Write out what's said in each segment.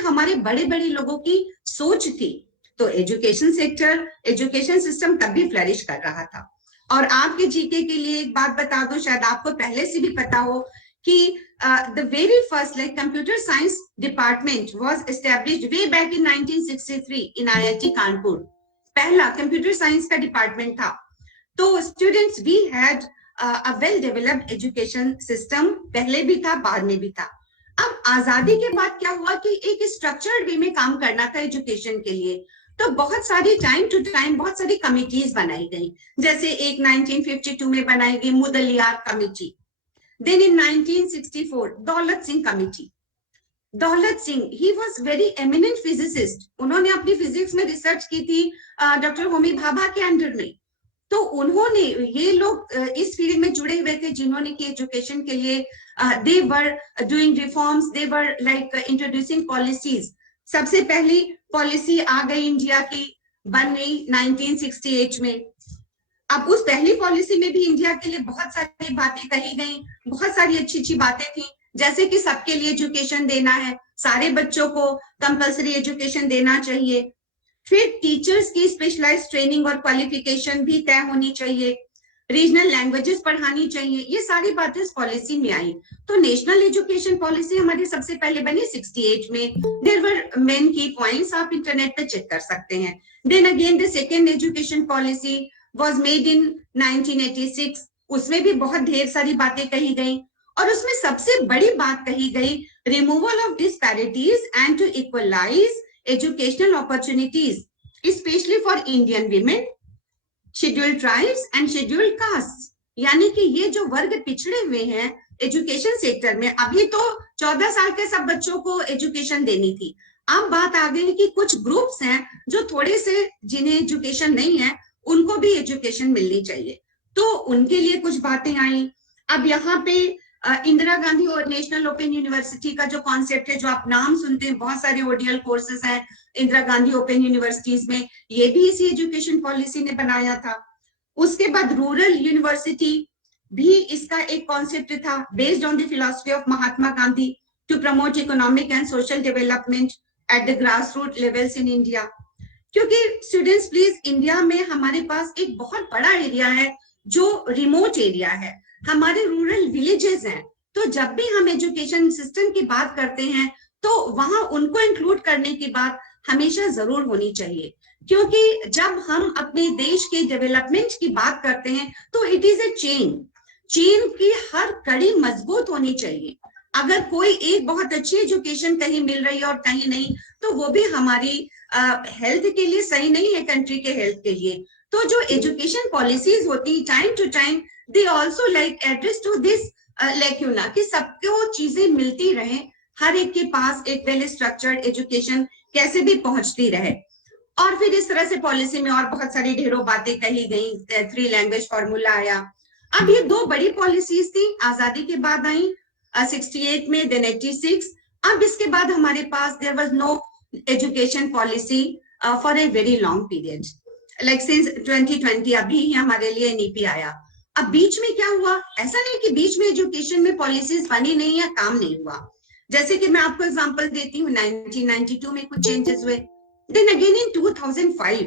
हमारे बड़े बड़े लोगों की सोच थी। तो एजुकेशन सेक्टर, एजुकेशन सिस्टम तब भी फ्लरिश कर रहा था। और आपके जीके के लिए एक बात बता दूं, शायद आपको पहले से भी पता हो कि the very first like computer science department was established way back in 1963 in IIT Kanpur। पहला कंप्यूटर साइंस का डिपार्टमेंट था। तो students we had a well developed education system, पहले भी था बाद में भी था। अब आजादी के बाद क्या हुआ कि एक स्ट्रक्चर्ड वे में काम करना था एजुकेशन के लिए। तो बहुत सारी टाइम टू टाइम बहुत सारी कमिटीज बनाई गई, जैसे एक 1952 में बनाई गई Mudaliar committee. Then in 1964 Daulat Singh committee. Daulat Singh, he was very eminent physicist, उन्होंने अपनी फिजिक्स में रिसर्च की थी डॉक्टर होमी भाभा के अंडर में। तो उन्होंने, ये लोग इस फील्ड में जुड़े हुए थे जिन्होंने की एजुकेशन के लिए they were doing reforms, they were like introducing policies. सबसे पहली पॉलिसी आ गई इंडिया की, बन गई 1968 में। अब उस पहली पॉलिसी में भी इंडिया के लिए बहुत सारी बातें कही गई, बहुत सारी अच्छी अच्छी बातें थी, जैसे कि सबके लिए एजुकेशन देना है, सारे बच्चों को कंपलसरी एजुकेशन देना चाहिए। फिर टीचर्स की स्पेशलाइज्ड ट्रेनिंग और क्वालिफिकेशन भी तय होनी चाहिए, रीजनल लैंग्वेजेस पढ़ानी चाहिए, ये सारी बातें इस पॉलिसी में आई। तो नेशनल एजुकेशन पॉलिसी हमारी सबसे पहले बनी 68 में। There were main key points, आप इंटरनेट पे चेक कर सकते हैं। Then again the second education policy was made in 1986, उसमें भी बहुत ढेर सारी बातें कही गई, और उसमें सबसे बड़ी बात कही गई, removal of disparities and to equalize educational opportunities, especially for Indian women, scheduled tribes and scheduled castes। यानी कि ये जो वर्ग पिछड़े हुए हैं एजुकेशन सेक्टर में, अभी तो 14 साल के सब बच्चों को एजुकेशन देनी थी, अब बात आ गई कि कुछ ग्रुप्स हैं जो थोड़े से, जिन्हें एजुकेशन नहीं है, उनको भी एजुकेशन मिलनी चाहिए, तो उनके लिए कुछ बातें आई। अब यहाँ पे इंदिरा गांधी और नेशनल ओपन यूनिवर्सिटी का जो कॉन्सेप्ट है, जो आप नाम सुनते हैं, बहुत सारे ओडीएल कोर्सेज हैं इंदिरा गांधी ओपन यूनिवर्सिटीज में, ये भी इसी एजुकेशन पॉलिसी ने बनाया था। उसके बाद रूरल यूनिवर्सिटी भी इसका एक कॉन्सेप्ट था, based on the philosophy of Mahatma Gandhi to promote economic and social development at the grass root levels in India. क्योंकि स्टूडेंट्स प्लीज, इंडिया में हमारे पास एक बहुत बड़ा एरिया है जो रिमोट एरिया है, हमारे रूरल विलेजेस हैं। तो जब भी हम एजुकेशन सिस्टम की बात करते हैं तो वहां उनको इंक्लूड करने की बात हमेशा जरूर होनी चाहिए, क्योंकि जब हम अपने देश के डेवलपमेंट की बात करते हैं तो इट इज ए चेन की हर कड़ी मजबूत होनी चाहिए। अगर कोई एक बहुत अच्छी एजुकेशन कहीं मिल रही है और कहीं नहीं, तो वो भी हमारी हेल्थ के लिए सही नहीं है, कंट्री के हेल्थ के लिए। तो जो एजुकेशन पॉलिसीज होती time to time, they also like address to this lacuna, कि सबको चीजें मिलती रहे, हर एक के पास एक वेल स्ट्रक्चर्ड एजुकेशन कैसे भी पहुंचती रहे। और फिर इस तरह से पॉलिसी में और बहुत सारी ढेरों बातें कही गई, 3 लैंग्वेज फॉर्मूला आया। अब ये 2 बड़ी पॉलिसीज थी, आजादी के बाद आई 68 में, देन 86। अब इसके बाद हमारे पास there was no education policy for a very long period, like since 2020 अभी ही हमारे लिए एनईपी आया। अब बीच में क्या हुआ, ऐसा नहीं कि बीच में एजुकेशन में पॉलिसीज बनी नहीं है, काम नहीं हुआ। जैसे कि मैं आपको एग्जांपल देती हूँ, 1992 में कुछ चेंजेस हुए, देन अगेन इन 2005।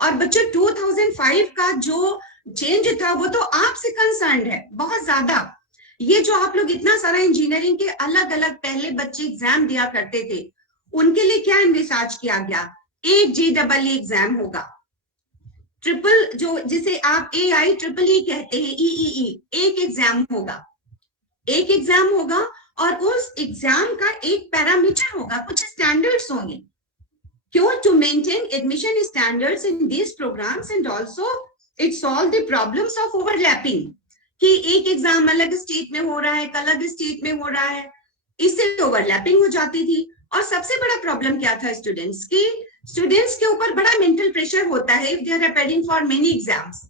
और बच्चों 2005 का जो चेंज था वो तो आपसे कंसर्न्ड है बहुत ज्यादा। ये जो आप लोग इतना सारा इंजीनियरिंग के अलग अलग पहले बच्चे एग्जाम दिया करते थे, उनके लिए क्या इन्विसाज किया गया, एक GEE एग्जाम होगा, ट्रिपल, जो जिसे आप AIEEE कहते हैं, EEE, एक एग्जाम होगा, एक एग्जाम होगा, और उस एग्जाम का एक पैरामीटर होगा, कुछ स्टैंडर्ड्स होंगे। क्यों? To maintain admission standards in this programs and also it solve the problems of overlapping, कि एक एग्जाम अलग स्टेट में हो रहा है, अलग स्टेट में हो रहा है, इससे ओवरलैपिंग हो जाती थी। और सबसे बड़ा प्रॉब्लम क्या था स्टूडेंट्स की, स्टूडेंट्स के ऊपर बड़ा मेंटल प्रेशर होता है if they are appearing for many exams,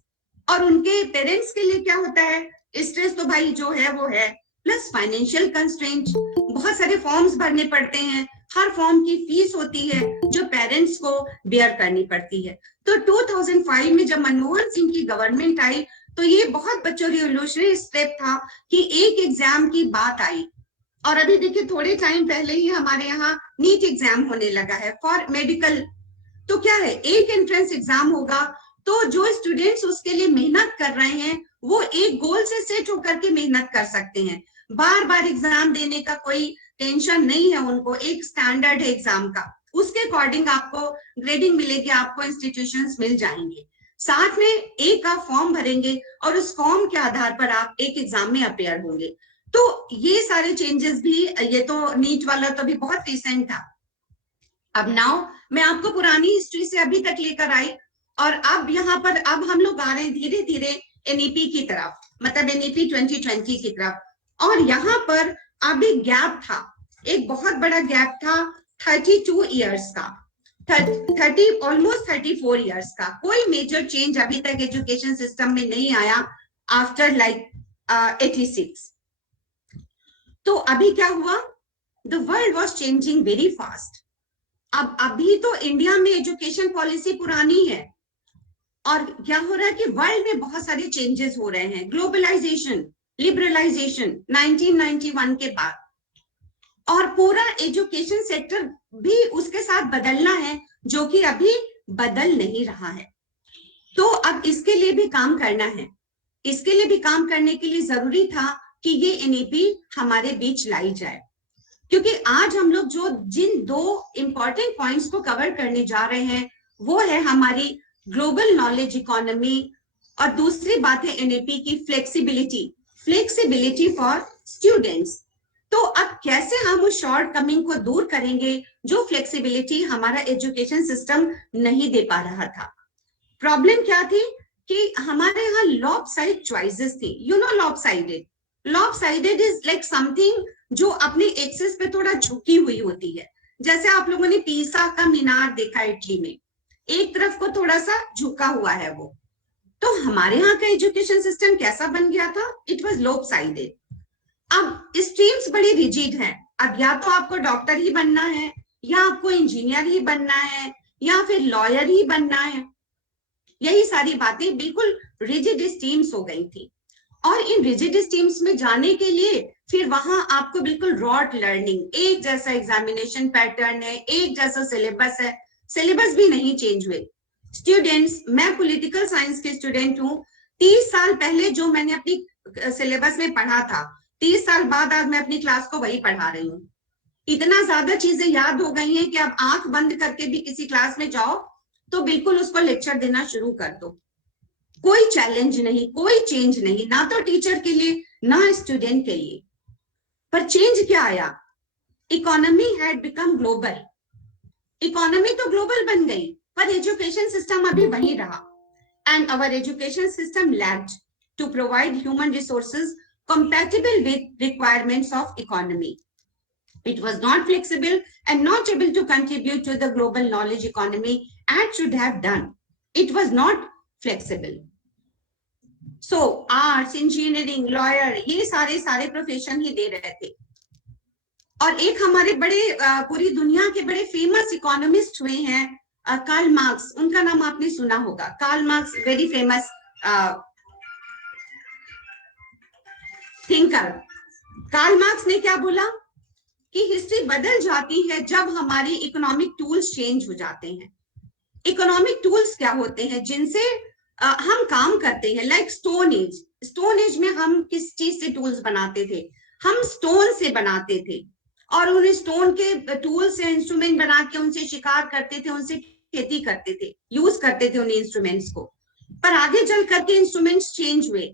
और उनके पेरेंट्स के लिए क्या होता है, स्ट्रेस तो भाई जो है वो है, प्लस फाइनेंशियल कंस्ट्रेंट, बहुत सारे फॉर्म्स भरने पड़ते हैं, हर फॉर्म की फीस होती है जो पेरेंट्स को बेयर करनी पड़ती है। तो 2005 में जब मनमोहन सिंह की गवर्नमेंट आई तो ये बहुत बच्चों रिवोल्यूशनरी स्टेप था कि एक एग्जाम की बात आई, और अभी देखिए थोड़े टाइम पहले ही हमारे यहाँ नीट एग्जाम होने लगा है फॉर मेडिकल। तो क्या है, एक एंट्रेंस एग्जाम होगा, तो जो स्टूडेंट्स उसके लिए मेहनत कर रहे हैं वो एक गोल से सेट होकर के मेहनत कर सकते हैं। बार बार एग्जाम देने का कोई टेंशन नहीं है उनको, एक स्टैंडर्ड है एग्जाम का, उसके अकॉर्डिंग आपको ग्रेडिंग मिलेगी, आपको इंस्टीट्यूशंस मिल जाएंगे। साथ में एक आप फॉर्म भरेंगे और उस फॉर्म के आधार पर आप एक एग्जाम में अपेयर होंगे। तो ये सारे चेंजेस भी, ये तो नीट वाला तो भी बहुत रिसेंट था। अब नाउ मैं आपको पुरानी हिस्ट्री से अभी तक लेकर आई, और अब यहाँ पर अब हम लोग आ रहे हैं धीरे धीरे एनईपी की तरफ, मतलब एनईपी 2020 की तरफ। और यहाँ पर अभी गैप था, एक बहुत बड़ा गैप था 32 ईयर्स का, 30 ऑलमोस्ट 34 ईयर्स का। कोई मेजर चेंज अभी तक एजुकेशन सिस्टम में नहीं आया आफ्टर लाइक 86। तो अभी क्या हुआ, the world was changing very fast. अब अभी तो इंडिया में एजुकेशन पॉलिसी पुरानी है, और क्या हो रहा है कि वर्ल्ड में बहुत सारे चेंजेस हो रहे हैं, ग्लोबलाइजेशन, लिबरलाइजेशन 1991 के बाद, और पूरा एजुकेशन सेक्टर भी उसके साथ बदलना है, जो कि अभी बदल नहीं रहा है। तो अब इसके लिए भी काम करना है। इसके लिए भी काम करने के लिए जरूरी था कि ये एनईपी हमारे बीच लाई जाए, क्योंकि आज हम लोग जो जिन दो इंपॉर्टेंट पॉइंट्स को कवर करने जा रहे हैं वो है हमारी ग्लोबल नॉलेज इकोनॉमी, और दूसरी बात है एनईपी की फ्लेक्सिबिलिटी, फ्लेक्सिबिलिटी फॉर स्टूडेंट्स। तो अब कैसे हम उस शॉर्ट कमिंग को दूर करेंगे जो फ्लेक्सिबिलिटी हमारा एजुकेशन सिस्टम नहीं दे पा रहा था। प्रॉब्लम क्या थी कि हमारे यहाँ लॉपसाइड चॉइसेस थी, you know lopsided, lopsided is like something जो अपने एक्सेस पे थोड़ा झुकी हुई होती है। जैसे आप लोगों ने पीसा का मीनार देखा इटली में, एक तरफ को थोड़ा सा झुका हुआ है वो। तो हमारे यहाँ का एजुकेशन सिस्टम कैसा बन गया था, इट वाज लॉपसाइडेड। अब स्ट्रीम्स बड़ी रिजिड हैं, अब या तो आपको डॉक्टर ही बनना है, या आपको इंजीनियर ही बनना है, या फिर लॉयर ही बनना है। यही सारी बातें बिल्कुल रिजिड स्ट्रीम्स हो गई थी, और इन रिजिड स्ट्रीम्स में जाने के लिए फिर वहां आपको बिल्कुल रॉट लर्निंग, एक जैसा एग्जामिनेशन पैटर्न है, एक जैसा सिलेबस है, सिलेबस भी नहीं चेंज हुए। स्टूडेंट्स, मैं पॉलिटिकल साइंस के स्टूडेंट हूँ, 30 साल पहले जो मैंने अपनी सिलेबस में पढ़ा था, 30 साल बाद आज मैं अपनी क्लास को वही पढ़ा रही हूँ। इतना ज्यादा चीजें याद हो गई हैं कि अब आंख बंद करके भी किसी क्लास में जाओ तो बिल्कुल उसको लेक्चर देना शुरू कर दो। कोई चैलेंज नहीं, कोई चेंज नहीं, ना तो टीचर के लिए ना स्टूडेंट के लिए। पर चेंज क्या आया, economy had become global, economy तो ग्लोबल बन गई, पर एजुकेशन सिस्टम अभी वही रहा। And our education system lacked to provide human resources compatible with requirements of economy. It was not flexible and not able to contribute to the global knowledge economy as should have done. It was not flexible. So arts, engineering, lawyer, ये सारे profession ही दे रहे थे। और एक हमारे बड़े पूरी दुनिया के बड़े फेमस इकोनॉमिस्ट हुए हैं कार्ल मार्क्स, उनका नाम आपने सुना होगा, Karl Marx very famous thinker. Karl Marx ने क्या बोला कि हिस्ट्री बदल जाती है जब हमारी इकोनॉमिक टूल्स चेंज हो जाते हैं। इकोनॉमिक टूल्स क्या होते हैं जिनसे हम काम करते हैं, like stone age, stone age में हम किस चीज से टूल्स बनाते थे, हम स्टोन से बनाते थे, और उन स्टोन के टूल से इंस्ट्रूमेंट बना के उनसे शिकार करते थे, उनसे खेती करते थे, यूज करते थे उन इंस्ट्रूमेंट्स को। पर आगे चल करके इंस्ट्रूमेंट्स चेंज हुए,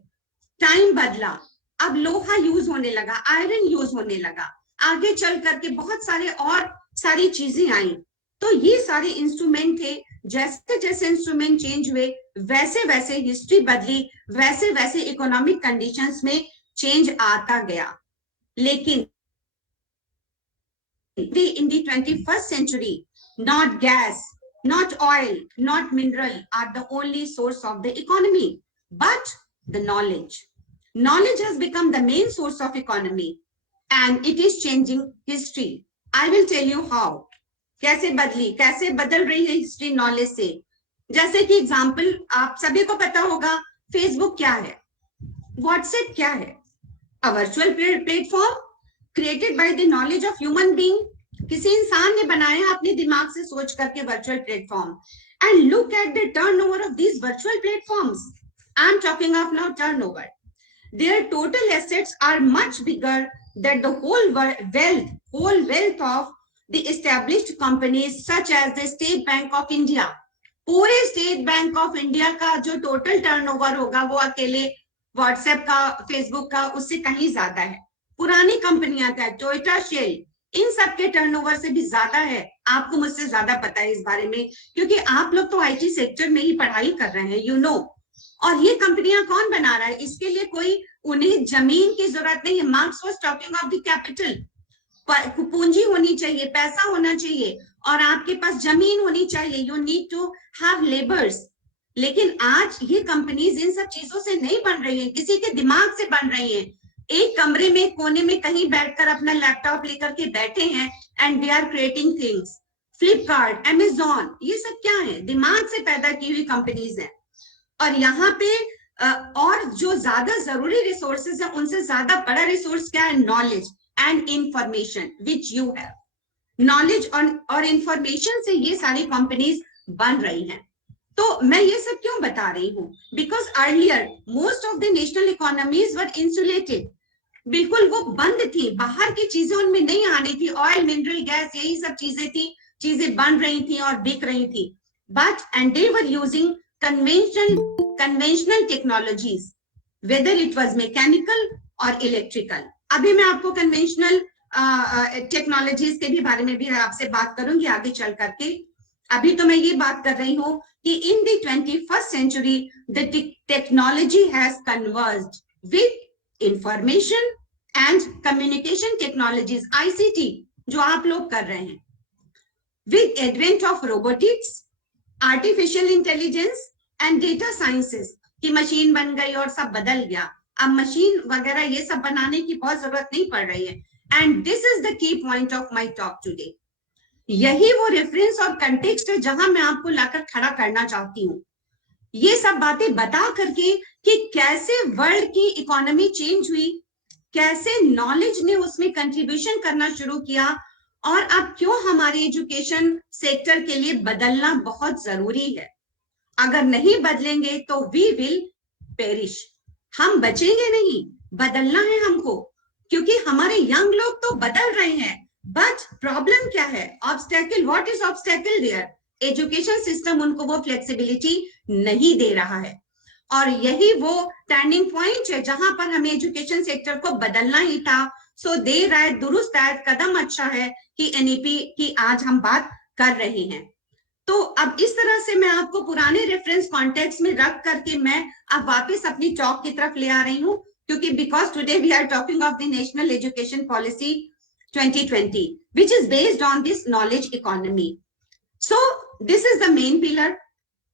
टाइम बदला, अब लोहा यूज होने लगा, आयरन यूज होने लगा, आगे चल करके बहुत सारे और सारी चीजें आई। तो ये सारे इंस्ट्रूमेंट थे, जैसे जैसे इंस्ट्रूमेंट चेंज हुए वैसे वैसे हिस्ट्री बदली, वैसे वैसे इकोनॉमिक कंडीशंस में चेंज आता गया। लेकिन in the 21st century, not gas, not oil, not mineral are the only source of the economy, but the knowledge. Knowledge has become the main source of economy and it is changing history. I will tell you how. कैसे बदली, कैसे बदल रही है history knowledge से। जैसे कि example आप सभी को पता होगा, फेसबुक क्या है, व्हाट्सएप क्या है, a virtual platform, created by the knowledge of human being. किसी इंसान ने बनाया अपने दिमाग से सोच करके virtual platform. And look at the turnover of these virtual platforms. I'm talking of now turnover. Their total assets are much bigger than the whole wealth of the established companies such as the State Bank of India. पूरे state bank of India का जो total turnover होगा वो अकेले WhatsApp का, Facebook का, उससे कहीं ज्यादा है. पुरानी कंपनियां का टोयोटा, शेल, इन सब के टर्नओवर से भी ज्यादा है. आपको मुझसे ज्यादा पता है इस बारे में, क्योंकि आप लोग तो आईटी सेक्टर में ही पढ़ाई कर रहे हैं, यू नो. और ये कंपनियां कौन बना रहा है? इसके लिए कोई उन्हें जमीन की जरूरत नहीं है. Marks was talking of the capital. पूंजी होनी चाहिए, पैसा होना चाहिए, और आपके पास जमीन होनी चाहिए. You need to have labours. लेकिन आज ये कंपनीज इन सब चीजों से नहीं बन रही हैं, किसी के दिमाग से बन रही हैं. एक कमरे में कोने में कहीं बैठकर अपना लैपटॉप लेकर के बैठे हैं and they are creating things. Flipkart, Amazon, ये सब क्या है? दिमाग से पैदा की हुई कंपनीज हैं. और यहाँ पे और जो ज्यादा जरूरी रिसोर्सेज है, उनसे ज्यादा बड़ा रिसोर्स क्या है? Knowledge and information which you have. Knowledge और इंफॉर्मेशन से ये सारी कंपनीज बन रही हैं. तो मैं ये सब क्यों बता रही हूँ? Because earlier most of the national economies were insulated. बिल्कुल वो बंद थी, बाहर की चीजें उनमें नहीं आनी थी. ऑयल, मिनरल गैस, यही सब चीजें थी, चीजें बन रही थी और बिक रही थी. But and they were using conventional technologies, whether it was mechanical or electrical. अभी मैं आपको conventional टेक्नोलॉजीज के भी बारे में भी आपसे बात करूंगी आगे चल करके. अभी तो मैं ये बात कर रही हूँ कि in the 21st century the technology has converged with information and communication technologies, ICT, जो आप लोग कर रहे हैं. With advent of robotics, artificial intelligence and data sciences की मशीन बन गई और सब बदल गया. अब मशीन वगैरह ये सब बनाने की बहुत जरूरत नहीं पड़ रही है. And this is the key point of my talk today. यही वो रेफरेंस और कंटेक्स्ट है जहां मैं आपको लाकर खड़ा करना चाहती हूँ. ये सब बातें बता करके कि कैसे वर्ल्ड की इकोनॉमी चेंज हुई, कैसे नॉलेज ने उसमें कंट्रीब्यूशन करना शुरू किया, और अब क्यों हमारे एजुकेशन सेक्टर के लिए बदलना बहुत जरूरी है. अगर नहीं बदलेंगे तो वी विल पेरिश. हम बचेंगे नहीं, बदलना है हमको, क्योंकि हमारे यंग लोग तो बदल रहे हैं. बट प्रॉब्लम क्या है? Obstacle. What is obstacle there? Education system उनको वो फ्लेक्सिबिलिटी नहीं दे रहा है. और यही वो टर्निंग पॉइंट है जहां पर हमें एजुकेशन सेक्टर को बदलना ही था. सो देर आए दुरुस्त आए, कदम अच्छा है कि एनईपी की आज हम बात कर रहे हैं. तो अब इस तरह से मैं आपको पुराने रेफरेंस कॉन्टेक्स्ट में रख करके मैं अब वापस अपनी टॉक की तरफ ले आ रही हूँ, क्योंकि because today we are talking of the national education policy 2020 which is based on this knowledge economy. So this is the main pillar.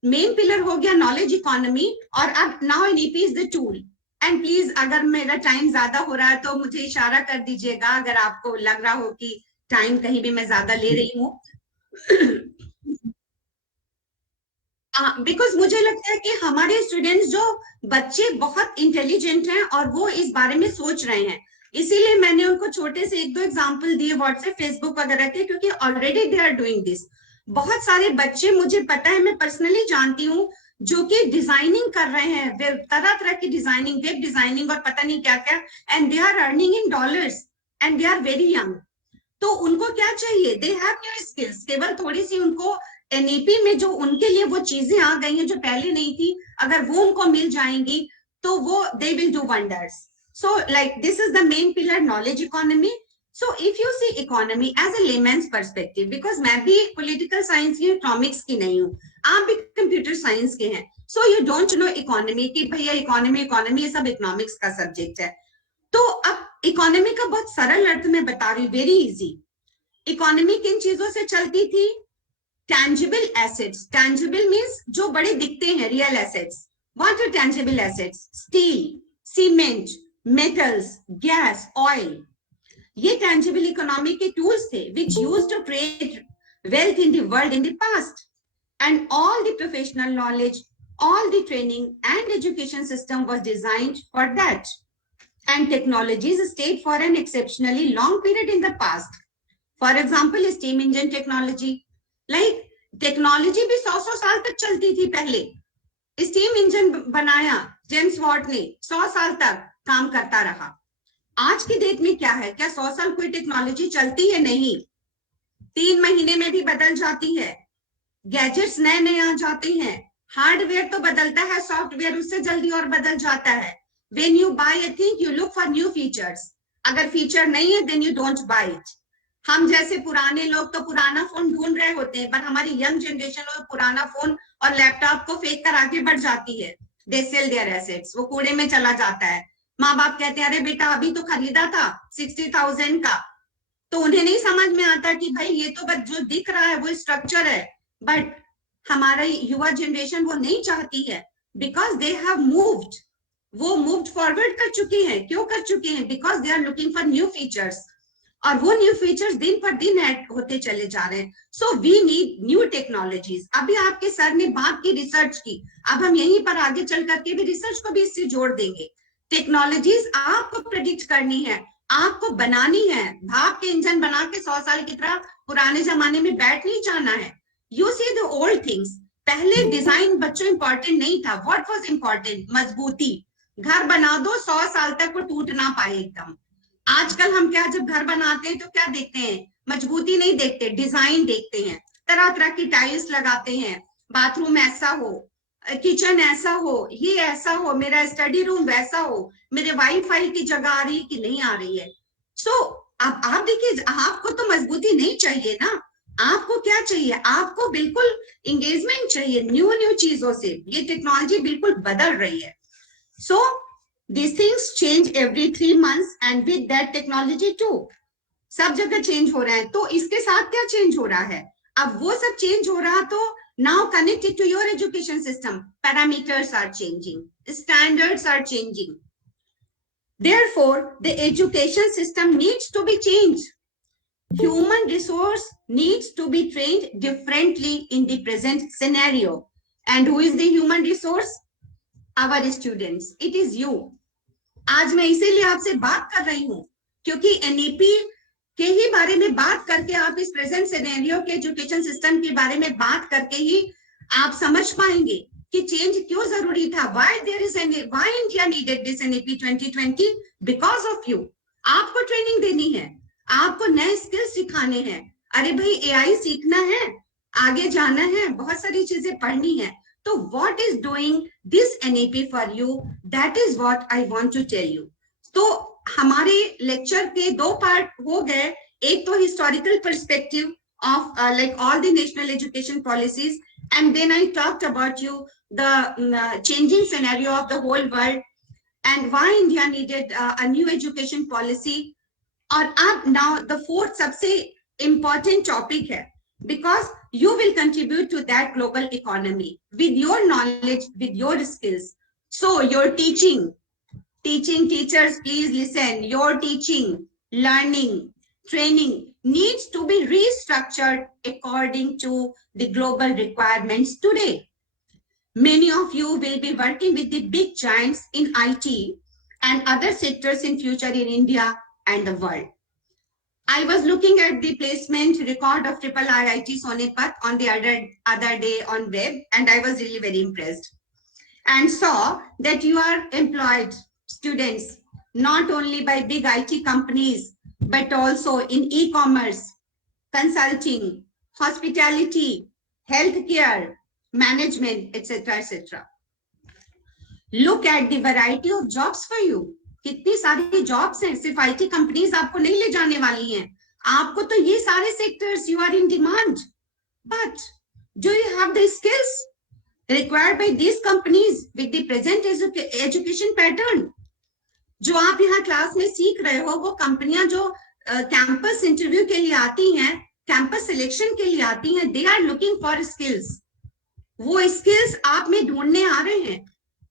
Main pillar हो गया नॉलेज इकोनॉमी. और अब now NEP is the tool. And please अगर मेरा time ज्यादा हो रहा है तो मुझे इशारा कर दीजिएगा अगर आपको लग रहा हो कि टाइम कहीं भी मैं ज्यादा ले रही हूँ. बिकॉज मुझे लगता है कि हमारे स्टूडेंट्स जो बच्चे बहुत इंटेलिजेंट हैं और वो इस बारे में सोच रहे हैं, इसीलिए मैंने उनको छोटे से एक दो एग्जाम्पल दिए व्हाट्सएप, फेसबुक वगैरह के, क्योंकि already they are doing this. बहुत सारे बच्चे मुझे पता है, मैं पर्सनली जानती हूँ, जो कि डिजाइनिंग कर रहे हैं, तरह तरह की डिजाइनिंग, वेब डिजाइनिंग और पता नहीं क्या क्या, and they are earning in dollars and they are very young. तो उनको क्या चाहिए? They have new skills. केवल थोड़ी सी उनको एनईपी में जो उनके लिए वो चीजें आ गई हैं जो पहले नहीं थी, अगर वो उनको मिल जाएंगी तो वो they will do wonders. So like this is the main pillar, knowledge economy. So if you see economy as a layman's perspective, because मैं भी political science की, economics की नहीं हूँ, आप भी computer science के हैं, so you don't know economy कि भैया economy ये सब economics का subject है. तो अब economy का बहुत सरल अर्थ में बता रही हूँ, very easy. economy किन चीजों से चलती थी? tangible assets. Tangible means जो बड़े दिखते हैं, real assets. What are tangible assets? Steel, cement, metals, gas, oil. ये tangible economy के tools थे which used to create wealth in the world in the past. And all the professional knowledge, all the training and education system was designed for that. and technologies stayed for an exceptionally long period in the past. For example, steam engine technology. Like technology भी 100 साल तक चलती थी पहले. Steam engine बनाया James Watt ने, 100 साल तक काम करता रहा. आज की डेट में क्या है, क्या 100 साल कोई टेक्नोलॉजी चलती है? नहीं, 3 महीने में भी बदल जाती है. गैजेट्स नए नए आ जाते हैं, हार्डवेयर तो बदलता है, सॉफ्टवेयर उससे जल्दी और बदल जाता है. When you buy a thing you look for new features. अगर फीचर नहीं है then you don't buy it. हम जैसे पुराने लोग तो पुराना फोन ढूंढ रहे होते हैं, पर हमारी यंग जनरेशन लोग पुराना फोन और लैपटॉप को फेंक कर आगे बढ़ जाती है. दे सेल देयर एसेट्स, वो कूड़े में चला जाता है. माँ बाप कहते हैं अरे बेटा अभी तो खरीदा था 60,000 का. तो उन्हें नहीं समझ में आता कि भाई ये तो बस जो दिख रहा है वो स्ट्रक्चर है. बट हमारा युवा जनरेशन वो नहीं चाहती है, बिकॉज दे हैव मूव्ड, वो मूव्ड फॉरवर्ड कर चुकी है. क्यों कर चुके हैं? Because they are looking for new features, और वो न्यू फीचर्स दिन पर दिन ऐड होते चले जा रहे हैं. So we need new technologies. अभी आपके सर ने बात की रिसर्च की, अब हम यहीं पर आगे चल करके भी रिसर्च को भी इससे जोड़ देंगे. टेक्नोलॉजीज आपको प्रेडिक्ट करनी है, आपको बनानी है. भाप के इंजन बना के 100 साल की तरह पुराने जमाने में बैठ नहीं जाना है. You see the old things. पहले डिजाइन बच्चों इंपॉर्टेंट नहीं था. What was important? मजबूती. घर बना दो 100 साल तक वो टूट ना पाए एकदम. आजकल हम क्या, जब घर बनाते हैं तो क्या देखते हैं? मजबूती नहीं देखते, डिजाइन देखते हैं. तरह तरह की टाइल्स लगाते हैं, बाथरूम ऐसा हो, किचन ऐसा हो, ये ऐसा हो, मेरा स्टडी रूम वैसा हो, मेरे वाईफाई की जगह आ रही कि नहीं आ रही है. सो अब आप देखिए, आपको तो मजबूती नहीं चाहिए ना. आपको क्या चाहिए? आपको बिल्कुल इंगेजमेंट चाहिए न्यू न्यू चीजों से. ये टेक्नोलॉजी बिल्कुल बदल रही है. सो these things change every 3 months and with that technology too. सब जगह चेंज हो रहा है. तो इसके साथ क्या चेंज हो रहा है? अब वो सब चेंज हो रहा, तो now connected to your education system, parameters are changing, standards are changing. Therefore the education system needs to be changed. Human resource needs to be trained differently in the present scenario. And who is the human resource? Our students. It is you. आज मैं इसीलिए आपसे बात कर रही हूं, क्योंकि NEP के ही बारे में बात करके, आप इस प्रेजेंट सिनेरियो के एजुकेशन सिस्टम के बारे में बात करके ही आप समझ पाएंगे कि चेंज क्यों जरूरी था. Why India needed this NEP 2020? Because of you. आपको ट्रेनिंग देनी है, आपको नए स्किल्स सिखाने हैं. अरे भाई एआई सीखना है, आगे जाना है, बहुत सारी चीजें पढ़नी है. तो what is doing this NAP for you? That is what I want to tell you. तो हमारे लेक्चर के 2 पार्ट हो गए. एक तो historical perspective of like all the national education policies, and then I talked about you the changing scenario of the whole world and why India needed a new education policy. और अब now the fourth सबसे important topic है, because you will contribute to that global economy with your knowledge, with your skills. So your teaching teachers, please listen. Your teaching, learning, training needs to be restructured according to the global requirements today. Many of you will be working with the big giants in IT and other sectors in future in India and the world. I was looking at the placement record of Triple IIT Sonipat on the other day on web, and I was really very impressed and saw that you are employed students not only by big IT companies, but also in e-commerce, consulting, hospitality, healthcare, management, etc., etc. Look at the variety of jobs for you. कितनी सारी jobs हैं. सिर्फ IT companies आपको नहीं ले जाने वाली हैं. आपको तो ये सारे sectors, you are in demand. But do you have the skills required by these companies with the present education pattern? जो आप यहाँ क्लास में सीख रहे हो, वो कंपनियां जो कैंपस इंटरव्यू के लिए आती हैं, कैंपस सिलेक्शन के लिए आती हैं, they are looking for skills. वो स्किल्स आप में ढूंढने आ रहे हैं.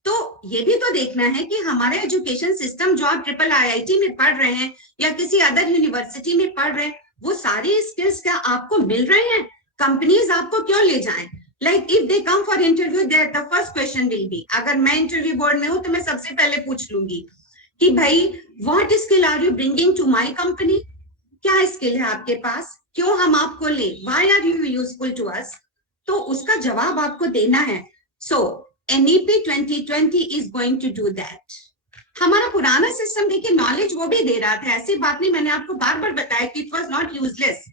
तो ये भी तो देखना है कि हमारा एजुकेशन सिस्टम, जो आप ट्रिपल आईआईटी में पढ़ रहे हैं या किसी अदर यूनिवर्सिटी में पढ़ रहे हैं, वो सारी स्किल्स क्या आपको मिल रहे हैं? कंपनीज आपको क्यों ले जाएं? Like if they come for interview, the first question will be, अगर मैं इंटरव्यू बोर्ड में हूं तो मैं सबसे पहले पूछ लूंगी कि भाई what skill are you bringing to my company, क्या स्किल है आपके पास, क्यों हम आपको ले, why are you useful to us, तो उसका जवाब आपको देना है। So NEP 2020 is going to do that. हमारा पुराना सिस्टम देखिए नॉलेज वो भी दे रहा था, ऐसी बात नहीं, मैंने आपको बार बार बताया कि it was not useless,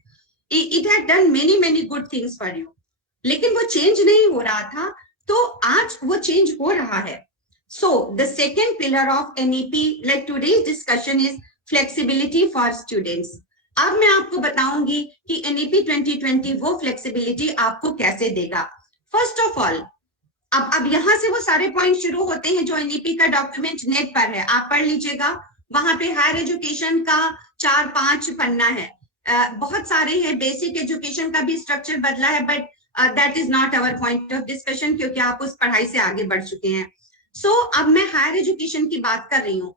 it had done many many good things for you, लेकिन वो चेंज नहीं हो रहा था, तो आज वो चेंज हो रहा है। So the second pillar of NEP like today's discussion is flexibility for students. अब मैं आपको बताऊंगी कि एनईपी 2020 वो फ्लेक्सिबिलिटी आपको कैसे देगा। फर्स्ट ऑफ ऑल, अब यहाँ से वो सारे पॉइंट शुरू होते हैं जो एनईपी का डॉक्यूमेंट नेट पर है, आप पढ़ लीजिएगा। वहां पे हायर एजुकेशन का 4-5 पन्ना है, बहुत सारे हैं, बेसिक एजुकेशन का भी स्ट्रक्चर बदला है, but that is not our point of discussion, क्योंकि आप उस पढ़ाई से आगे बढ़ चुके हैं। सो अब मैं हायर एजुकेशन की बात कर रही हूँ।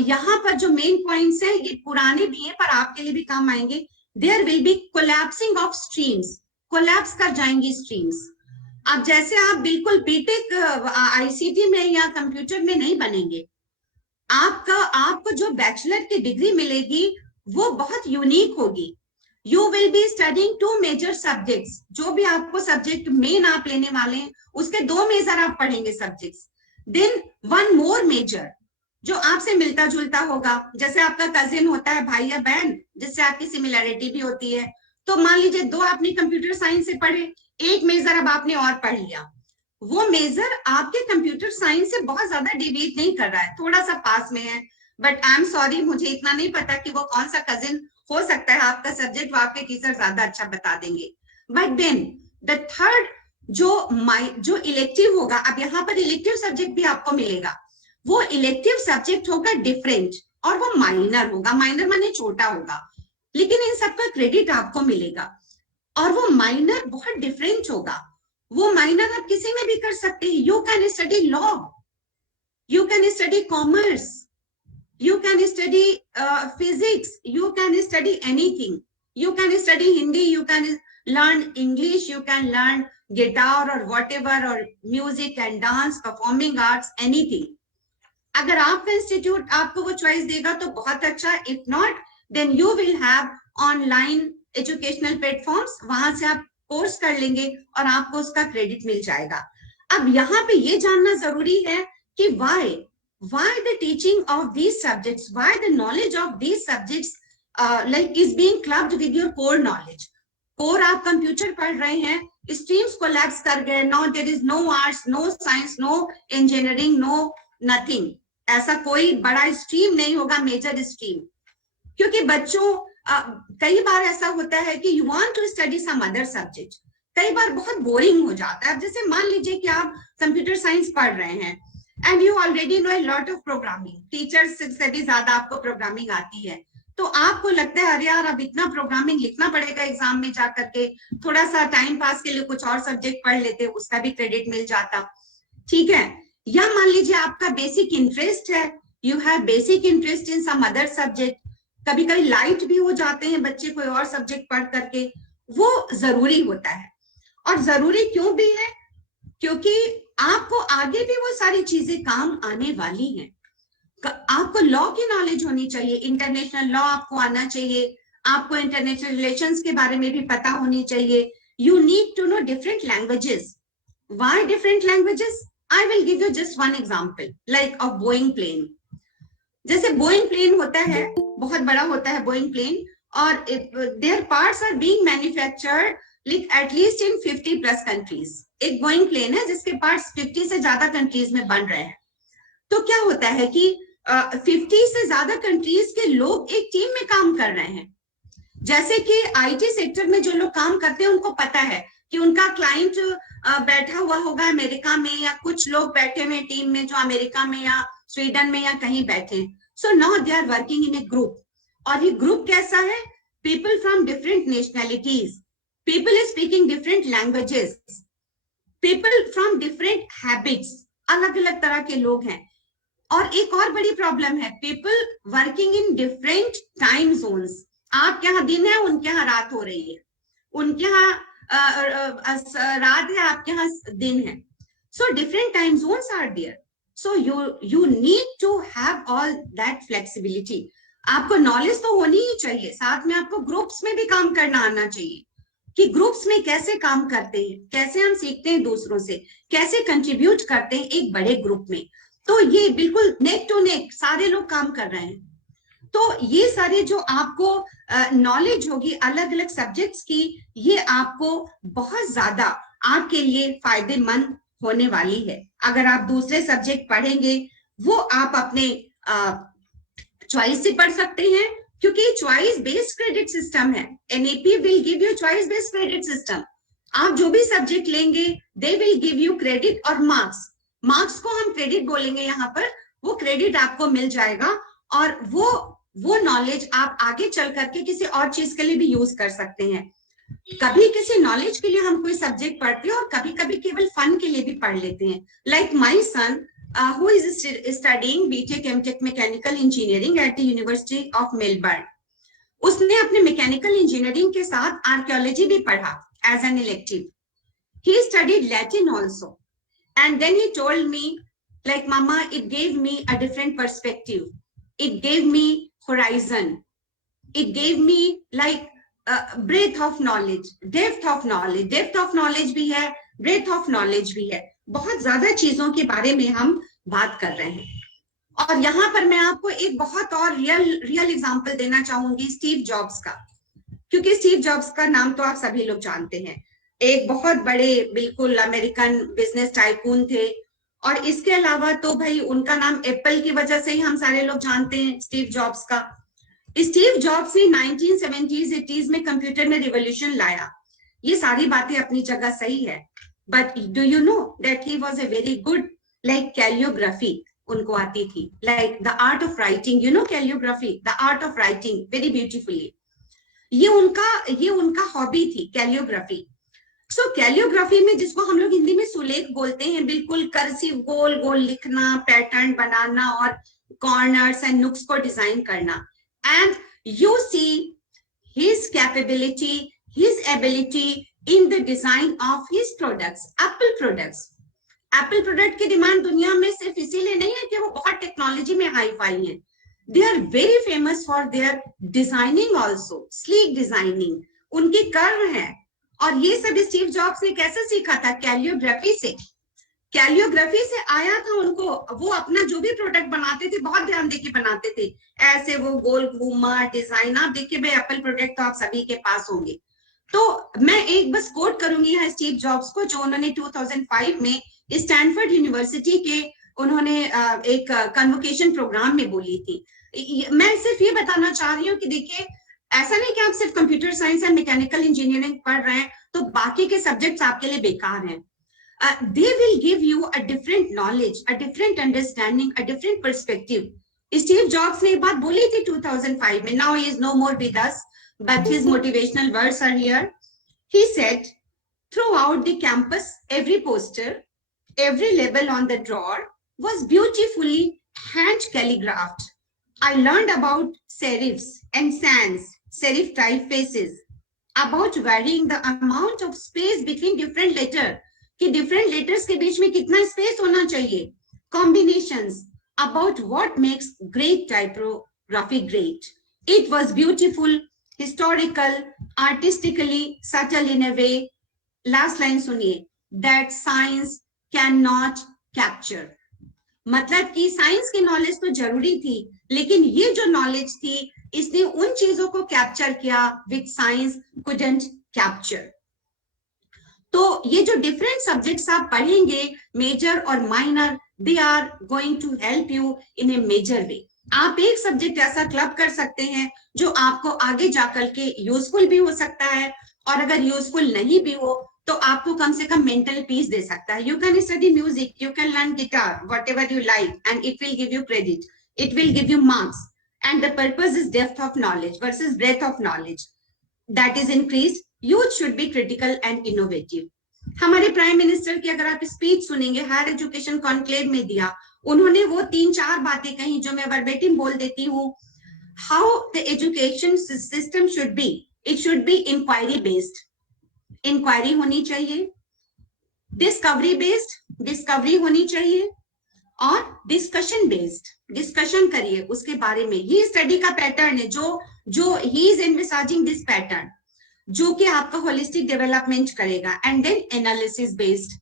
यहाँ पर जो मेन पॉइंट्स हैं ये पुराने भी हैं पर आपके लिए भी काम आएंगे। There will be collapsing of streams, collapse कर जाएंगी स्ट्रीम्स। अब जैसे आप बिल्कुल बीटेक आईसीटी में या कंप्यूटर में नहीं बनेंगे, आपको जो बैचलर की डिग्री मिलेगी वो बहुत यूनिक होगी। You will be studying 2 major subjects, जो भी आपको सब्जेक्ट मेन आप लेने वाले हैं उसके 2 मेजर आप पढ़ेंगे सब्जेक्ट्स, देन 1 मोर मेजर जो आपसे मिलता जुलता होगा, जैसे आपका कजिन होता है, भाई या बहन, जिससे आपकी सिमिलैरिटी भी होती है। तो मान लीजिए 2 आपने कंप्यूटर साइंस से पढ़े, एक मेजर अब आपने और पढ़ लिया, वो मेजर आपके कंप्यूटर साइंस से बहुत ज्यादा डिविएट नहीं कर रहा है, थोड़ा सा पास में है, बट आई एम सॉरी, मुझे इतना नहीं पता कि वो कौन सा कजिन हो सकता है आपका सब्जेक्ट, वो आपके टीचर ज्यादा अच्छा बता देंगे। बट देन द थर्ड जो इलेक्टिव होगा, अब यहाँ पर इलेक्टिव सब्जेक्ट भी आपको मिलेगा, वो इलेक्टिव सब्जेक्ट होगा डिफरेंट और वो माइनर होगा, माइनर माने छोटा होगा, लेकिन इन सबका क्रेडिट आपको मिलेगा। और वो माइनर बहुत डिफरेंट होगा, वो माइनर आप किसी में भी कर सकते हैं। You can study law, you can study commerce, you can study physics, you can study anything, you can study Hindi, you can learn English, you can learn guitar or whatever, or music and dance, performing arts, anything. अगर आपका institute आपको वो choice देगा तो बहुत अच्छा, if not then you will have online educational platforms, वहां से आप कोर्स कर लेंगे और आपको उसका क्रेडिट मिल जाएगा। अब यहाँ पे ये जानना जरूरी है कि why the teaching of these subjects, why the knowledge of these subjects like is being clubbed with your core knowledge. core आप कंप्यूटर पढ़ रहे हैं, स्ट्रीम्स कोलैप्स कर गए, no there is no arts, no science, no engineering, no nothing, ऐसा कोई बड़ा stream नहीं होगा, मेजर स्ट्रीम, क्योंकि बच्चों कई बार ऐसा होता है कि you want to study some other subject, कई बार बहुत बोरिंग हो जाता है। जैसे मान लीजिए कि आप कंप्यूटर साइंस पढ़ रहे हैं and you already know a lot of programming, teachers से भी ज्यादा आपको प्रोग्रामिंग आती है, तो आपको लगता है अरे यार अब इतना प्रोग्रामिंग लिखना पड़ेगा एग्जाम में जाकर के, थोड़ा सा टाइम पास के लिए कुछ और सब्जेक्ट पढ़ लेते, उसका भी क्रेडिट मिल जाता, ठीक है। या मान लीजिए आपका बेसिक इंटरेस्ट है, you have basic interest in some other subject, कभी कभी लाइट भी हो जाते हैं बच्चे कोई और सब्जेक्ट पढ़ करके, वो जरूरी होता है। और जरूरी क्यों भी है, क्योंकि आपको आगे भी वो सारी चीजें काम आने वाली हैं। आपको लॉ की नॉलेज होनी चाहिए, इंटरनेशनल लॉ आपको आना चाहिए, आपको इंटरनेशनल रिलेशंस के बारे में भी पता होनी चाहिए। You need to know different languages. Why different languages? I will give you just one example like a Boeing plane. जैसे बोइंग प्लेन होता है, बहुत बड़ा होता है बोइंग प्लेन, और their parts are being manufactured like at least in 50 plus countries. एक Boeing plane है जिसके पार्ट्स 50 से ज्यादा कंट्रीज में बन रहे हैं। तो क्या होता है कि 50 से ज्यादा कंट्रीज के लोग एक टीम में काम कर रहे हैं। जैसे कि आईटी सेक्टर में जो लोग काम करते हैं उनको पता है कि उनका क्लाइंट बैठा हुआ होगा अमेरिका में, या कुछ लोग बैठे हुए टीम में जो अमेरिका में या स्वीडन में या कहीं बैठे। So now they are working in a group, और ये ग्रुप कैसा है? People from different nationalities, people speaking different languages, people from different habits, अलग अलग तरह के लोग हैं। और एक और बड़ी प्रॉब्लम है, people working in different time Jones. आपके यहाँ दिन है, उनके यहाँ रात हो रही है, उनके यहाँ रात है, आपके यहाँ दिन है। So different time zones are there. So you need to have all that flexibility. आपको नॉलेज तो होनी ही चाहिए, साथ में आपको ग्रुप्स में भी काम करना आना चाहिए कि ग्रुप्स में कैसे काम करते हैं, कैसे हम सीखते हैं दूसरों से, कैसे कंट्रीब्यूट करते हैं एक बड़े ग्रुप में। तो ये बिल्कुल नेक टू नेक सारे लोग काम कर रहे हैं। तो ये सारे जो आपको नॉलेज होगी अलग अलग सब्जेक्ट्स की, ये आपको बहुत ज्यादा आपके लिए फायदेमंद होने वाली है। अगर आप दूसरे सब्जेक्ट पढ़ेंगे वो आप अपने चॉइस से पढ़ सकते हैं, क्योंकि चॉइस बेस्ड क्रेडिट सिस्टम है। NAP will give you choice based credit system. आप जो भी सब्जेक्ट लेंगे they will give you credit और मार्क्स। मार्क्स को हम क्रेडिट बोलेंगे यहाँ पर, वो क्रेडिट आपको मिल जाएगा और वो नॉलेज आप आगे चल करके किसी और चीज के लिए भी यूज कर सकते हैं। कभी किसी नॉलेज के लिए हम कोई सब्जेक्ट पढ़ते हैं और कभी कभी केवल फन के लिए भी पढ़ लेते हैं। Like my son who is studying BTech MTech Mechanical Engineering at the University of Melbourne. उसने अपने मैकेनिकल इंजीनियरिंग के साथ आर्कियोलॉजी भी पढ़ा as an elective. He studied Latin also, and then he told me, like, Mama, it gave me a different perspective. It gave me horizon. It gave me like breadth of knowledge, depth of knowledge. Depth of knowledge भी है, breadth of knowledge भी है। बहुत ज्यादा चीजों के बारे में हम बात कर रहे हैं। और यहाँ पर मैं आपको एक बहुत और रियल एग्जांपल देना चाहूंगी स्टीव जॉब्स का, क्योंकि स्टीव जॉब्स का नाम तो आप सभी लोग जानते हैं। एक बहुत बड़े बिल्कुल अमेरिकन बिजनेस टाइकून थे, और इसके अलावा तो भाई उनका नाम एप्पल की वजह से ही हम सारे लोग जानते हैं, स्टीव जॉब्स का। स्टीव जॉब्स ने 1970s 80s में कंप्यूटर में रिवॉल्यूशन लाया। ये सारी बातें अपनी जगह सही है, but do you know that he was a very good like calligraphy उनको आती थी, like the art of writing, you know calligraphy, the art of writing very beautifully. ये उनका हॉबी थी कैलियोग्राफी। सो कैलियोग्राफी में, जिसको हम लोग हिंदी में सुलेख बोलते हैं, बिल्कुल कर्सिव गोल गोल लिखना, पैटर्न बनाना और कॉर्नर्स एंड नुक्स को डिजाइन करना। And you see his capability, his ability in the design of his products, Apple products. Apple product की डिमांड दुनिया में सिर्फ इसीलिए नहीं है कि वो बहुत टेक्नोलॉजी में हाई फाई है। They are very famous for their designing also, sleek designing. उनकी कर्व है। और ये सब स्टीव जॉब्स ने कैसे सीखा था? कैलियोग्राफी से। कैलियोग्राफी से आया था उनको। वो अपना जो भी प्रोडक्ट बनाते थे बहुत ध्यान देके बनाते थे, ऐसे वो गोल घूमा डिजाइन। आप देखिए भाई एप्पल प्रोडक्ट तो आप सभी के पास होंगे। तो मैं एक बस कोट करूंगी यहाँ स्टीव जॉब्स को, जो उन्होंने 2005 में स्टैनफोर्ड यूनिवर्सिटी के उन्होंने एक कन्वोकेशन प्रोग्राम में बोली थी। मैं सिर्फ ये बताना चाह रही हूँ कि देखिए, ऐसा नहीं कि आप सिर्फ computer science and mechanical engineering पढ़ रहे हैं तो बाकी के सब्जेक्ट्स आपके लिए बेकार हैं। They will give you a different knowledge, a different understanding, a different perspective. Steve Jobs ने एक बात बोली थी 2005 में. Now he is no more with us, but his motivational words are here. He said, throughout the campus, every poster, every label on the drawer was beautifully hand calligraphed. I learned about serifs and sans, serif typefaces, about varying the amount of space between different letters, कि different letters के बीच में कितना space होना चाहिए, combinations, about what makes great typography great. It was beautiful, historical, artistically subtle in a way, last line सुनिए, that science can not capture. मतलब कि साइंस की नॉलेज तो जरूरी थी, लेकिन ये जो नॉलेज थी इसने उन चीजों को कैप्चर किया विच साइंस कुडंट कैप्चर. तो ये जो डिफरेंट सब्जेक्ट्स आप पढ़ेंगे, मेजर और minor, they are going to help you in a major way. आप एक सब्जेक्ट ऐसा क्लब कर सकते हैं जो आपको आगे जाकर के यूजफुल भी हो सकता है, और अगर यूजफुल नहीं भी हो तो आपको कम से कम मेंटल पीस दे सकता है. You can study music, you can learn guitar, whatever you like, and it will give you credit, it will give you marks. And the purpose is depth of knowledge versus breadth of knowledge, that is increase. Youth should be critical and innovative. हमारे prime minister की अगर आप speech सुनेंगे, higher education conclave में दिया, उन्होंने वो 3-4 बातें कही जो मैं वर्बेटिम बोल देती हूँ. How the education system should be, it should be inquiry based, inquiry होनी चाहिए. डिस्कवरी बेस्ड, डिस्कवरी होनी चाहिए. और डिस्कशन बेस्ड, डिस्कशन करिए उसके बारे में। ये स्टडी का पैटर्न है जो he is envisaging this pattern, जो कि आपका होलिस्टिक डेवलपमेंट करेगा। And then analysis based.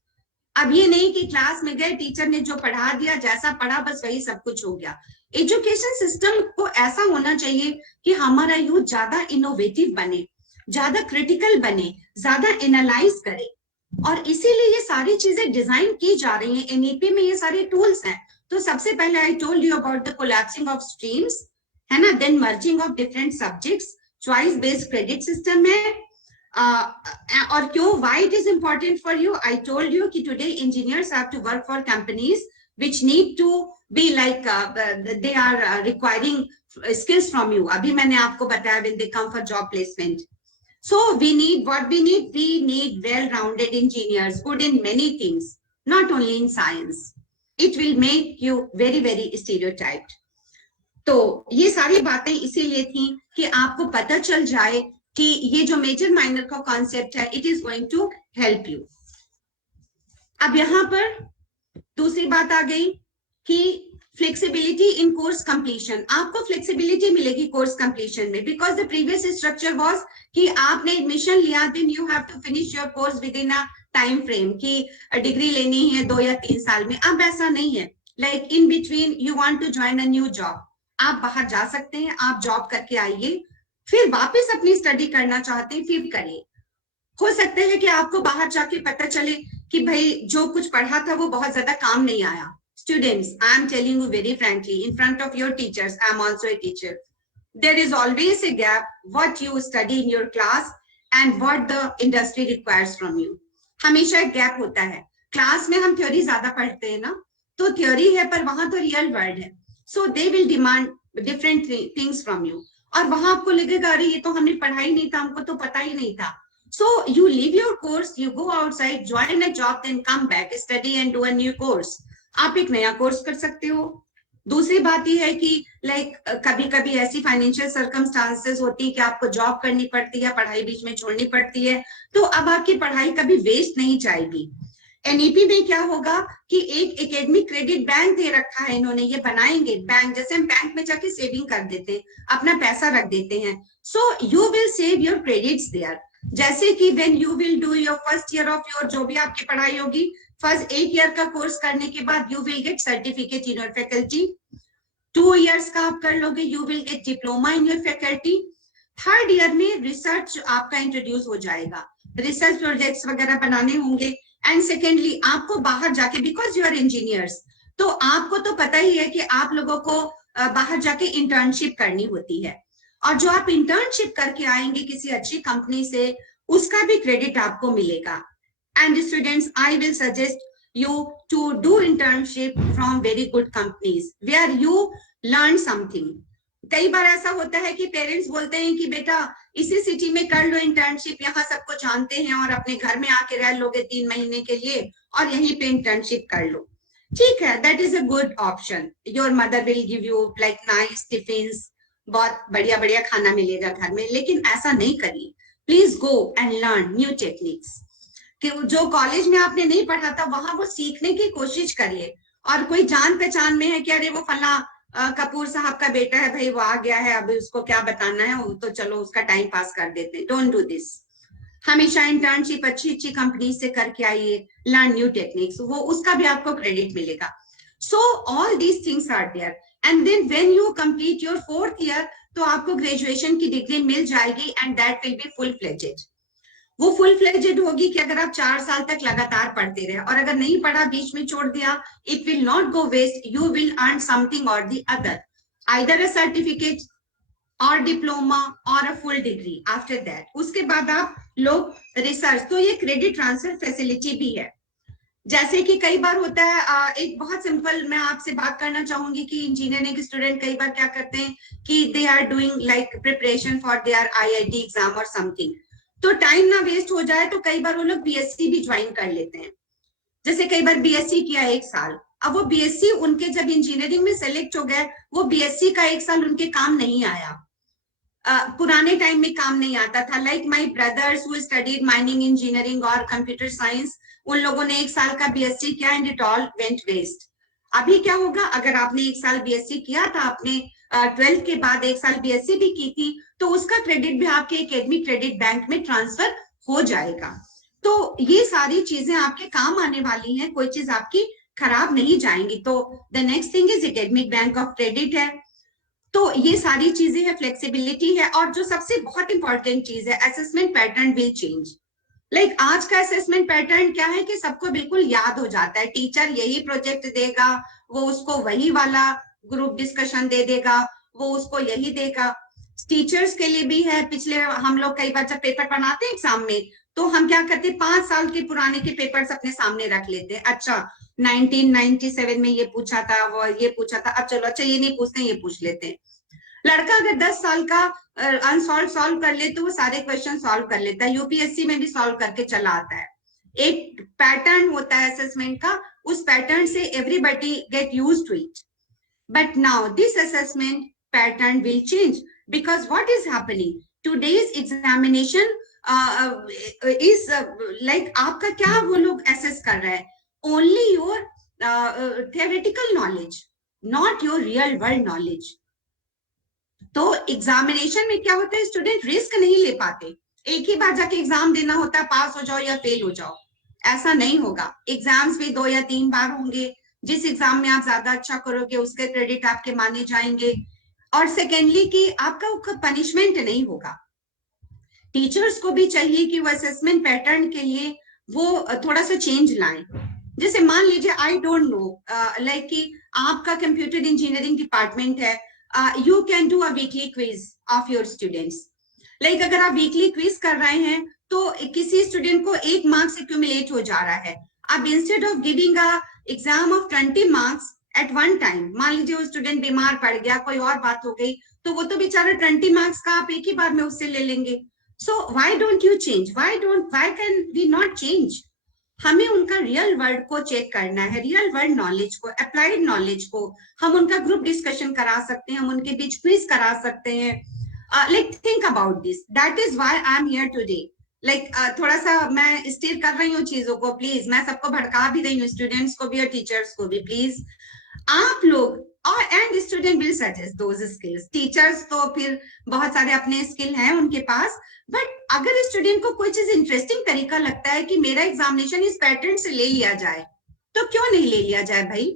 अब ये नहीं कि क्लास में गए, टीचर ने जो पढ़ा दिया, जैसा पढ़ा बस वही सब कुछ हो गया। एजुकेशन सिस्टम को ऐसा होना चाहिए कि हमारा यूथ ज्यादा इनोवेटिव बने, ज्यादा क्रिटिकल बने, ज्यादा एनालाइज करे। और इसीलिए ये सारी चीजें डिजाइन की जा रही हैं। एनईपी में ये सारे टूल्स हैं। तो सबसे पहले I told you about the collapsing of streams, है ना, then merging of different subjects, choice based credit system है। और क्यों, why it is important for you, I told you कि today engineers have to work for companies which need to be like they are requiring skills from you। अभी मैंने आपको बताया when they come for job placement। So we need what we need well-rounded engineers, good in many things, not only in science। It will make you very very stereotyped। तो ये सारी बातें इसीलिए थी कि आपको पता चल जाए कि ये जो मेजर माइनर का कॉन्सेप्ट है, it is going to help you. अब यहां पर दूसरी बात आ गई कि फ्लेक्सिबिलिटी इन कोर्स कंप्लीशन। आपको फ्लेक्सिबिलिटी मिलेगी कोर्स कंप्लीशन में, because the previous structure was कि आपने एडमिशन लिया, then you have to finish your course within a time frame कि डिग्री लेनी है 2 या 3 साल में। अब ऐसा नहीं है। Like in between you want to join a new job, आप बाहर जा सकते हैं, आप जॉब करके आइए, फिर वापस अपनी स्टडी करना चाहते हैं फिर करिए। हो सकता है कि आपको बाहर जाके पता चले कि भाई जो कुछ पढ़ा था वो बहुत ज्यादा काम नहीं आया। Students, I am telling you very frankly, in front of your teachers, I am also a teacher. There is always a gap what you study in your class and what the industry requires from you. हमेशा एक gap होता है। Class में हम theory ज्यादा पढ़ते हैं ना, तो थ्योरी है पर वहां तो रियल वर्ल्ड है। So they will demand different things from you. और वहां आपको लगेगा अरे ये तो हमने पढ़ा ही नहीं था, हमको तो पता ही नहीं था। So you leave your course, you go outside, join a job, then come back, study and do a new course। आप एक नया कोर्स कर सकते हो। दूसरी बात यह है कि लाइक कभी कभी ऐसी फाइनेंशियल सर्कमस्टांसेस होती है कि आपको जॉब करनी पड़ती है, पढ़ाई बीच में छोड़नी पड़ती है, तो अब आपकी पढ़ाई कभी वेस्ट नहीं जाएगी। एनईपी में क्या होगा कि एक एकेडमिक क्रेडिट बैंक दे रखा है इन्होंने, ये बनाएंगे बैंक, जैसे हम बैंक में जाके सेविंग कर देते हैं, अपना पैसा रख देते हैं। So you will save your credits there. जैसे कि when you will do your first year of your, जो भी आपकी पढ़ाई होगी, फर्स्ट 8 ईयर का कोर्स करने के बाद you will get certificate in your faculty. 2 years का आप कर लोगे, you will get diploma in your faculty. Third year में रिसर्च आपका इंट्रोड्यूस हो जाएगा, रिसर्च प्रोजेक्ट्स वगैरह बनाने होंगे। एंड सेकेंडली आपको बाहर जाके, बिकॉज यू आर इंजीनियर्स, तो आपको तो पता ही है कि आप लोगों को बाहर जाके इंटर्नशिप करनी होती है। और जो आप इंटर्नशिप करके आएंगे किसी अच्छी कंपनी से, उसका भी क्रेडिट आपको मिलेगा। And students, I will suggest you to do internship from very good companies where you learn something। कई बार ऐसा होता है कि पेरेंट्स बोलते हैं कि बेटा इसी सिटी में कर लो इंटर्नशिप, यहाँ सबको जानते हैं, और अपने घर में आके रह लोगे 3 महीने के लिए और यहीं पे इंटर्नशिप कर लो। ठीक है, that is a good option. Your mother will give you like nice tiffins, बहुत बढ़िया बढ़िया खाना मिलेगा घर में। लेकिन ऐसा नहीं करिए, please go and learn new techniques. कि जो कॉलेज में आपने नहीं पढ़ा था वहां वो सीखने की कोशिश करिए। और कोई जान पहचान में है कि अरे वो फला कपूर साहब का बेटा है, भाई वो आ गया है, अभी उसको क्या बताना है, तो चलो उसका टाइम पास कर देते हैं। Don't do this. हमेशा इंटर्नशिप अच्छी अच्छी कंपनी से करके आइए, लर्न न्यू टेक्निक्स, वो उसका भी आपको क्रेडिट मिलेगा। So all these things are there. And then when you complete your 4th year, तो आपको ग्रेजुएशन की डिग्री मिल जाएगी and that will be full fledged. वो फुल फ्लेजेड होगी कि अगर आप 4 साल तक लगातार पढ़ते रहे, और अगर नहीं पढ़ा बीच में छोड़ दिया, it will not go waste, you will earn something or the other, either a certificate or diploma or a full degree after that. उसके बाद आप लोग रिसर्च, तो ये क्रेडिट ट्रांसफर फैसिलिटी भी है। जैसे कि कई बार होता है, एक बहुत सिंपल मैं आपसे बात करना चाहूंगी कि इंजीनियरिंग स्टूडेंट कई बार क्या करते हैं कि they are doing like preparation for their IIT exam और समथिंग, तो टाइम ना वेस्ट हो जाए तो कई बार वो लोग बीएससी भी ज्वाइन कर लेते हैं। जैसे कई बार बीएससी किया 1 साल, अब वो बीएससी उनके जब इंजीनियरिंग में सेलेक्ट हो गए, वो बीएससी का 1 साल उनके काम नहीं आया। पुराने टाइम में काम नहीं आता था। Like my brothers who studied mining engineering और कंप्यूटर साइंस, उन लोगों ने 1 साल का बीएससी किया and it all went waste. अभी क्या होगा, अगर आपने 1 साल बीएससी किया था, आपने 12th के बाद 1 साल बीएससी भी की थी, तो उसका क्रेडिट भी आपके एकेडमिक क्रेडिट बैंक में ट्रांसफर हो जाएगा। तो ये सारी चीजें आपके काम आने वाली हैं, कोई चीज आपकी खराब नहीं जाएंगी। तो the next thing is academic bank of credit है। तो ये सारी चीजें है, फ्लेक्सिबिलिटी है, और जो सबसे बहुत इंपॉर्टेंट चीज है, assessment pattern will change. Like आज का असेसमेंट पैटर्न क्या है कि सबको बिल्कुल याद हो जाता है, टीचर यही प्रोजेक्ट देगा, वो उसको वही वाला ग्रुप डिस्कशन दे देगा, वो उसको यही देगा। टीचर्स के लिए भी है, पिछले हम लोग कई बार जब पेपर बनाते हैं एग्जाम में, तो हम क्या करते हैं, 5 साल के पुराने के पेपर्स अपने सामने रख लेते हैं। अच्छा 1997 में ये पूछा था, वो ये पूछा था, अब चलो अच्छा ये नहीं पूछते, ये पूछ लेते हैं। लड़का अगर 10 साल का अनसॉल्व सॉल्व कर ले तो वो सारे क्वेश्चन सॉल्व कर लेता है, यूपीएससी में भी सॉल्व करके चला आता है। एक पैटर्न होता है असेसमेंट का, उस पैटर्न से everybody get used to it. But now this assessment pattern will change, because what is happening, today's examination is like आपका क्या वो लोग एसेस कर रहे हैं, only your theoretical knowledge, not your real world knowledge। तो examination में क्या होता है, स्टूडेंट रिस्क नहीं ले पाते, एक ही बार जाके एग्जाम देना होता है, पास हो जाओ या फेल हो जाओ। ऐसा नहीं होगा, एग्जाम्स भी 2 या 3 बार होंगे, जिस एग्जाम में आप ज्यादा अच्छा करोगे उसके क्रेडिट आपके माने जाएंगे। और सेकेंडली कि आपका पनिशमेंट नहीं होगा। टीचर्स को भी चाहिए कि वो असेसमेंट पैटर्न के लिए वो थोड़ा सा चेंज लाएं। जैसे मान लीजिए आई डोंट नो, लाइक कि आपका कंप्यूटर इंजीनियरिंग डिपार्टमेंट है, you can do a weekly quiz of your students. Like अगर आप वीकली क्विज कर रहे हैं तो किसी स्टूडेंट को 8 मार्क्स एक्यूमुलेट हो जा रहा है, अब instead of giving a exam of 20 marks at one time, मान लीजिए वो स्टूडेंट बीमार पड़ गया, कोई और बात हो गई, तो वो तो बेचारा 20 मार्क्स का आप एक ही बार में उससे ले लेंगे। So why don't you change, why can we not change. हमें उनका रियल वर्ल्ड को चेक करना है, रियल वर्ल्ड नॉलेज को, अप्लाइड नॉलेज को। हम उनका ग्रुप डिस्कशन करा सकते हैं, हम उनके बीच क्विज करा सकते हैं। Like think about this, that is why I am here today. Like थोड़ा सा मैं स्टीर कर रही हूँ चीजों को, प्लीज मैं सबको भड़का भी रही हूँ, स्टूडेंट्स को भी और टीचर्स को भी। प्लीज आप लोग, और and student will suggest those skills, teachers तो फिर बहुत सारे अपने स्किल हैं उनके पास, बट अगर स्टूडेंट को कोई चीज इंटरेस्टिंग तरीका लगता है कि मेरा एग्जामिनेशन इस पैटर्न से ले लिया जाए, तो क्यों नहीं ले लिया जाए भाई।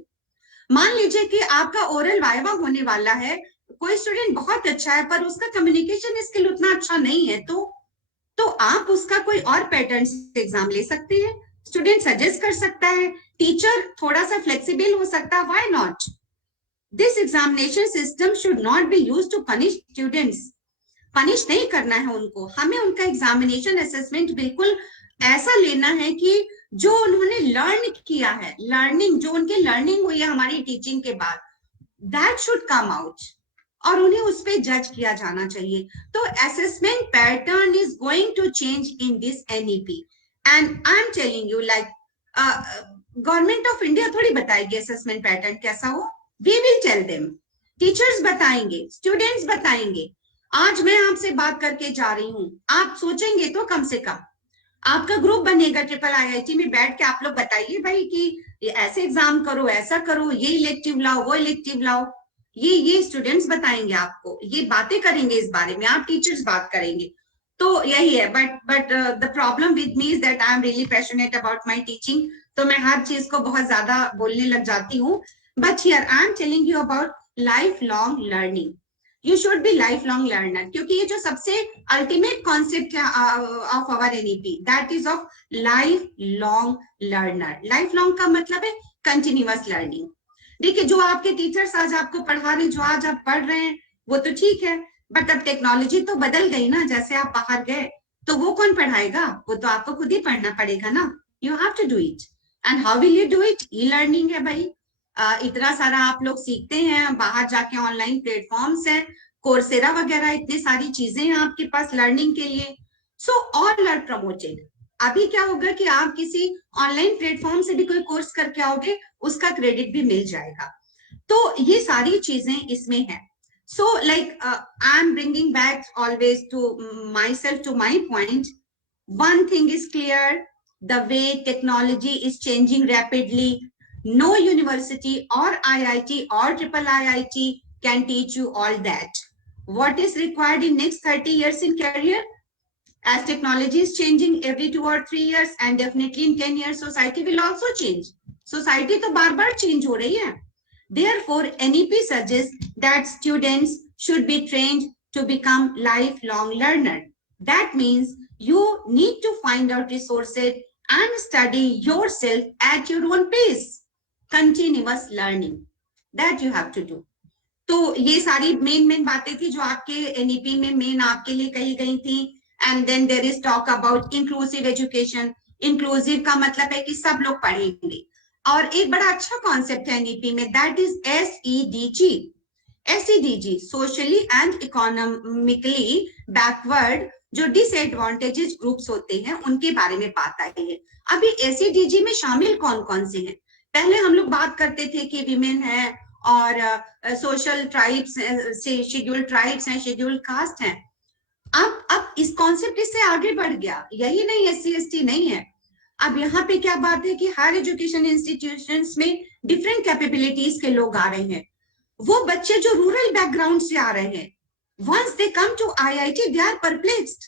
मान लीजिए कि आपका ओरल वाइवा होने वाला है, कोई स्टूडेंट बहुत अच्छा है पर उसका कम्युनिकेशन स्किल उतना अच्छा नहीं है, तो आप उसका कोई और पैटर्न से एग्जाम ले सकते हैं, स्टूडेंट सजेस्ट कर सकता है, टीचर थोड़ा सा फ्लेक्सिबल हो सकता है, why not. This examination system should not be used to punish students. Punish नहीं करना है उनको, हमें उनका एग्जामिनेशन असेसमेंट बिल्कुल ऐसा लेना है कि जो उन्होंने लर्न किया है, लर्निंग जो उनकी लर्निंग हुई है हमारी टीचिंग के बाद, दैट शुड कम आउट, और उन्हें उस पर जज किया जाना चाहिए। तो assessment pattern is going to change in this NEP, and I am telling you, like government of India थोड़ी बताएगी असेसमेंट पैटर्न कैसा हो, we will tell them, teachers बताएंगे, स्टूडेंट्स बताएंगे। आज मैं आपसे बात करके जा रही हूँ, आप सोचेंगे तो कम से कम आपका ग्रुप बनेगा ट्रिपल आईआईटी में, बैठ के आप लोग बताइए भाई कि ऐसे एग्जाम करो, ऐसा करो, ये इलेक्टिव लाओ, वो इलेक्टिव लाओ। ये स्टूडेंट्स बताएंगे आपको, ये बातें करेंगे इस बारे में, आप टीचर्स बात करेंगे। तो यही है, but the problem with me is that I am really passionate about my teaching, तो मैं हर चीज को बहुत ज्यादा बोलने लग जाती हूँ। But here I am telling you about lifelong learning, you should be lifelong learner, क्योंकि ये जो सबसे अल्टीमेट कॉन्सेप्ट है of our NEP, that is of lifelong learner. Lifelong का मतलब है कंटिन्यूअस लर्निंग। देखिए जो आपके टीचर्स आज आपको पढ़ा रहे हैं, जो आज आप पढ़ रहे हैं, वो तो ठीक है, बट अब टेक्नोलॉजी तो बदल गई ना, जैसे आप बाहर गए तो वो कौन पढ़ाएगा, वो तो आपको खुद ही पढ़ना पड़ेगा ना, you have to do it. And how will you do it, e learning है भाई। इतना सारा आप लोग सीखते हैं, बाहर जाके ऑनलाइन प्लेटफॉर्म्स हैं, कोर्सेरा वगैरह, इतनी सारी चीजें हैं आपके पास लर्निंग के लिए। So all are promoted. अभी क्या होगा कि आप किसी ऑनलाइन प्लेटफॉर्म से भी कोई कोर्स करके आओगे, उसका क्रेडिट भी मिल जाएगा। तो ये सारी चीजें इसमें है। So like I am bringing back always to myself, to my point. One thing is clear, the way technology is changing rapidly, No university or IIT or triple IIT can teach you all that. What is required in next 30 years in career? As technology is changing every 2 or 3 years, and definitely in 10 years, society will also change. Society तो बार-बार change हो रही है. Therefore, NEP suggests that students should be trained to become lifelong learner. That means you need to find out resources and study yourself at your own pace. Continuous learning. That you have to do. तो ये सारी main बातें थी जो आपके NEP में main आपके लिए कही गई थी. And then there is talk about inclusive education. Inclusive का मतलब है कि सब लोग पढ़ेंगे. और एक बड़ा अच्छा कॉन्सेप्ट है एनईपी में, that is SEDG. SEDG socially and economically backward जो डिसएडवांटेजेस ग्रुप्स होते हैं उनके बारे में बात आई है. अभी SEDG में शामिल कौन कौन से हैं? पहले हम लोग बात करते थे कि विमेन है और सोशल ट्राइब्स से, शेड्यूल्ड ट्राइब्स हैं, शेड्यूल्ड कास्ट हैं. अब इस कॉन्सेप्ट इससे आगे बढ़ गया. यही नहीं SC ST नहीं है. अब यहाँ पे क्या बात है कि हायर एजुकेशन इंस्टीट्यूशंस में डिफरेंट कैपेबिलिटीज के लोग आ रहे हैं. वो बच्चे जो रूरल बैकग्राउंड से आ रहे हैं, once they come to IIT they are perplexed.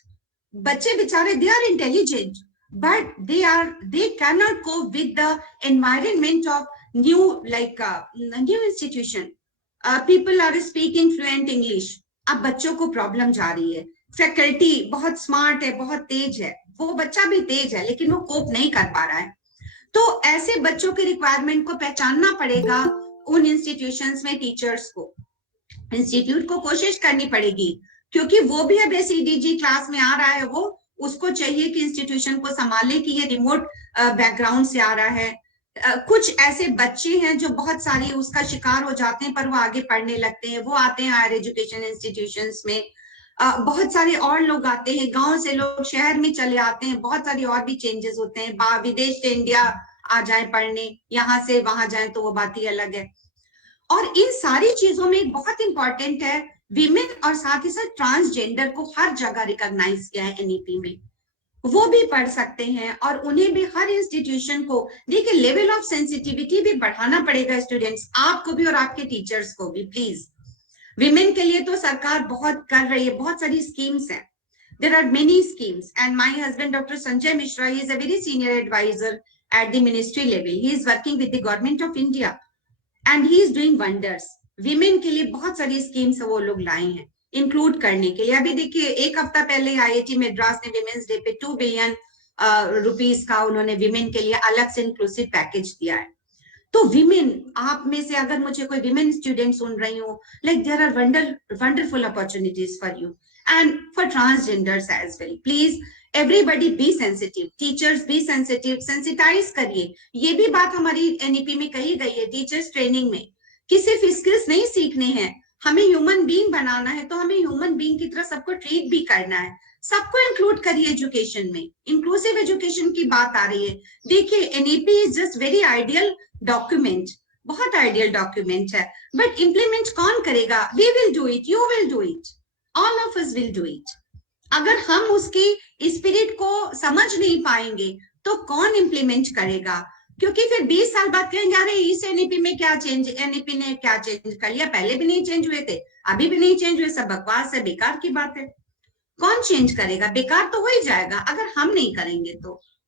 बच्चे बेचारे they are intelligent but they cannot cope with the environment of new new institution. People are speaking fluent English. अब बच्चों को प्रॉब्लम जा रही है. फैकल्टी बहुत स्मार्ट है, बहुत तेज है, वो बच्चा भी तेज है लेकिन वो कोप नहीं कर पा रहा है. तो ऐसे बच्चों के रिक्वायरमेंट को पहचानना पड़ेगा उन इंस्टीट्यूशंस में. टीचर्स को, इंस्टीट्यूट को कोशिश करनी पड़ेगी क्योंकि वो भी अब SEDG क्लास में आ रहा है. वो उसको चाहिए कि इंस्टीट्यूशन को संभाले कि ये रिमोट बैकग्राउंड से आ रहा है. कुछ ऐसे बच्चे हैं जो बहुत सारी उसका शिकार हो जाते हैं पर वो आगे पढ़ने लगते हैं. वो आते हैं हायर एजुकेशन इंस्टीट्यूशंस में. बहुत सारे और लोग आते हैं, गांव से लोग शहर में चले आते हैं. बहुत सारी और भी चेंजेस होते हैं. विदेश से इंडिया आ जाए पढ़ने, यहाँ से वहां जाए तो वो बात ही अलग है. और इन सारी चीजों में एक बहुत इंपॉर्टेंट है विमेन और साथ ही साथ ट्रांसजेंडर को हर जगह रिकॉग्नाइज किया है एनईपी में. वो भी पढ़ सकते हैं और उन्हें भी हर इंस्टीट्यूशन को देखिए लेवल ऑफ सेंसिटिविटी भी बढ़ाना पड़ेगा. स्टूडेंट्स आपको भी और आपके टीचर्स को भी प्लीज. विमेन के लिए तो सरकार बहुत कर रही है, बहुत सारी स्कीम्स हैं. There are many schemes and my husband Dr. Sanjay Mishra, he is a very senior advisor at the ministry level. He is working with the government of India and he is doing wonders. Women के लिए बहुत सारी schemes वो लोग लाए हैं include करने के लिए. अभी देखिए एक हफ्ता पहले IIT मद्रास ने विमेन्स डे पे 2 बिलियन रुपीस का उन्होंने विमेन के लिए अलग से इंक्लूसिव पैकेज दिया है. तो विमेन, आप में से अगर मुझे कोई विमेन स्टूडेंट सुन रही हो, like there are wonderful opportunities for you and for transgenders as well. Please everybody be sensitive, teachers be sensitive, sensitize करिए. ये भी बात हमारी NEP में कही गई है टीचर्स ट्रेनिंग में कि सिर्फ स्किल्स नहीं सीखने हैं, हमें ह्यूमन बीइंग बनाना है. तो हमें ह्यूमन बीइंग की तरह सबको ट्रीट भी करना है. सबको इंक्लूड करिए एजुकेशन में. इंक्लूसिव एजुकेशन की बात आ रही है. देखिए NEP is just very ideal document, बहुत आइडियल डॉक्यूमेंट है, बट इंप्लीमेंट कौन करेगा? We will do it, you will do it, all of us will do it. अगर हम उसकी स्पिरिट को समझ नहीं पाएंगे तो कौन इंप्लीमेंट करेगा? क्योंकि फिर 20 साल बाद कहेंगे अरे इस एनईपी में क्या चेंज, एनईपी ने क्या चेंज कर लिया, पहले भी नहीं चेंज हुए थे, अभी भी नहीं चेंज हुए, सब बकवास है, बेकार की बात है. कौन चेंज करेगा? बेकार तो हो ही जाएगा. अगर हम नहीं करेंगे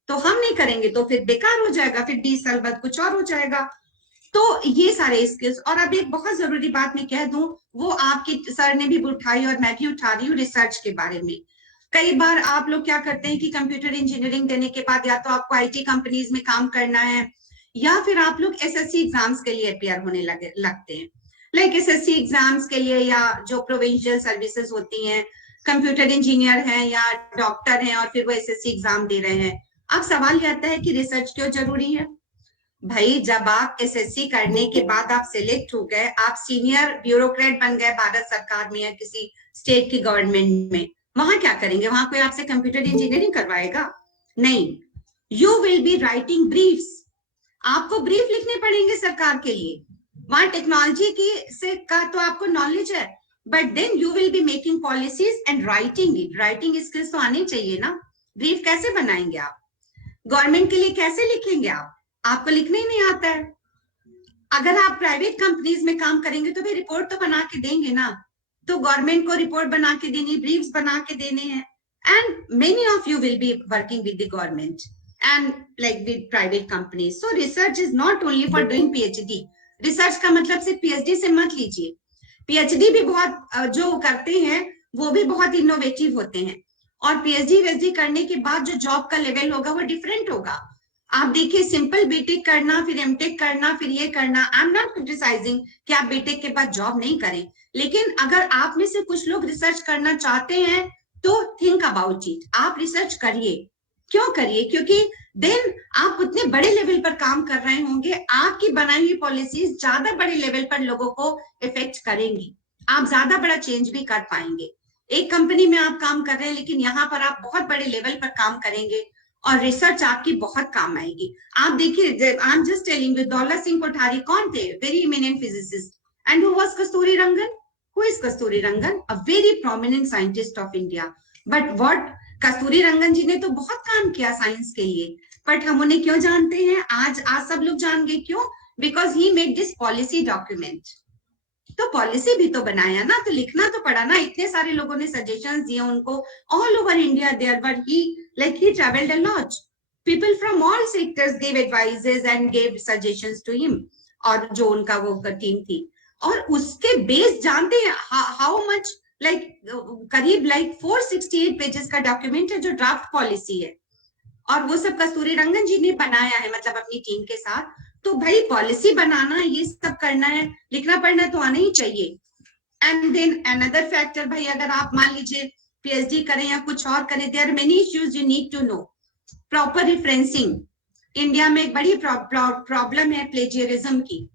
तो हम नहीं करेंगे तो फिर बेकार हो जाएगा, फिर 20 साल बाद कुछ और हो जाएगा. तो ये सारे स्किल्स. और अब एक बहुत जरूरी बात मैं कह दूं, वो आपके सर ने भी उठाई और मैं भी उठा रही हूँ, रिसर्च के बारे में. कई बार आप लोग क्या करते हैं कि कंप्यूटर इंजीनियरिंग देने के बाद या तो आपको IT कंपनीज में काम करना है या फिर आप लोग SSC एग्जाम्स के लिए अपेयर होने लगते हैं. लाइक SSC एग्जाम्स के लिए या जो प्रोविंशियल सर्विसेज होती हैं, कंप्यूटर इंजीनियर हैं या डॉक्टर हैं और फिर वो SSC एग्जाम दे रहे हैं. अब सवाल ये आता है कि रिसर्च क्यों जरूरी है? भाई जब आप SSC करने के बाद आप सिलेक्ट हो गए, आप सीनियर ब्यूरोक्रेट बन गए भारत सरकार में या किसी स्टेट की गवर्नमेंट में, वहां क्या करेंगे? वहां कोई आपसे कंप्यूटर इंजीनियरिंग करवाएगा? नहीं. You will be writing briefs. आपको ब्रीफ लिखने पड़ेंगे सरकार के लिए. वहां टेक्नोलॉजी की से का तो आपको नॉलेज है, but then you will be making policies and writing it. Writing skills तो आनी चाहिए ना. ब्रीफ कैसे बनाएंगे आप? गवर्नमेंट के लिए कैसे लिखेंगे आप? आपको लिखना ही नहीं आता है. अगर आप प्राइवेट कंपनीज में काम करेंगे तो भी रिपोर्ट तो बना के देंगे ना, तो गवर्नमेंट को रिपोर्ट बना के देनी, ब्रीफ्स बना के देने हैं। And many of you will be working with the government and like with private companies. So research is not only for doing PhD. Research का मतलब सिर्फ पीएचडी से मत लीजिए, पीएचडी भी बहुत जो करते हैं वो भी बहुत इनोवेटिव होते हैं, और पीएचडी वेचडी करने के बाद जो जॉब का लेवल होगा वो डिफरेंट होगा। आप देखिए, सिंपल बीटेक करना, फिर एमटेक करना, फिर ये करना, आई एम नॉट क्रिटिसाइजिंग कि आप बीटेक के बाद जॉब नहीं करें, लेकिन अगर आप में से कुछ लोग रिसर्च करना चाहते हैं तो थिंक अबाउट इट, आप रिसर्च करिए। क्यों करिए? क्योंकि देन आप उतने बड़े लेवल पर काम कर रहे होंगे, आपकी बनाई हुई पॉलिसीज ज्यादा बड़े लेवल पर लोगों को इफेक्ट करेंगी, आप ज्यादा बड़ा चेंज भी कर पाएंगे। एक कंपनी में आप काम कर रहे हैं, लेकिन यहाँ पर आप बहुत बड़े लेवल पर काम करेंगे और रिसर्च आपकी बहुत काम आएगी। आप देखिए, I am just telling you, Daulat Singh Kothari कौन थे? Very eminent physicist. And who was Kasturi Rangan? Who is Kasturi Rangan? A very prominent scientist of India. But what, Kasturi Rangan ji ने तो बहुत काम किया साइंस के लिए, बट हम उन्हें क्यों जानते हैं? आज सब लोग जान गए, क्यों? Because he made this policy document. तो पॉलिसी भी तो बनाया ना, तो लिखना तो पड़ा ना, इतने सारे लोगों ने सजेशंस दिए उनको, all over India there were, he traveled a lot, people from all sectors gave advices and gave suggestions to him, और जो उनका वो टीम थी, और उसके बेस जानते हैं हाउ मच, लाइक करीब लाइक 468 पेजेस का डॉक्यूमेंट है जो ड्राफ्ट पॉलिसी है, और वो सब कस्तूरी रंगन जी ने बनाया है, मतलब अपनी टीम के साथ। तो भाई पॉलिसी बनाना, ये सब करना है, लिखना पढ़ना तो आना ही चाहिए। एंड देन अनदर फैक्टर, भाई अगर आप मान लीजिए पीएचडी करें या कुछ और करें, there are many issues you need to know. Proper referencing, India में एक बड़ी प्रॉब्लम है प्लेजियरिज्म की,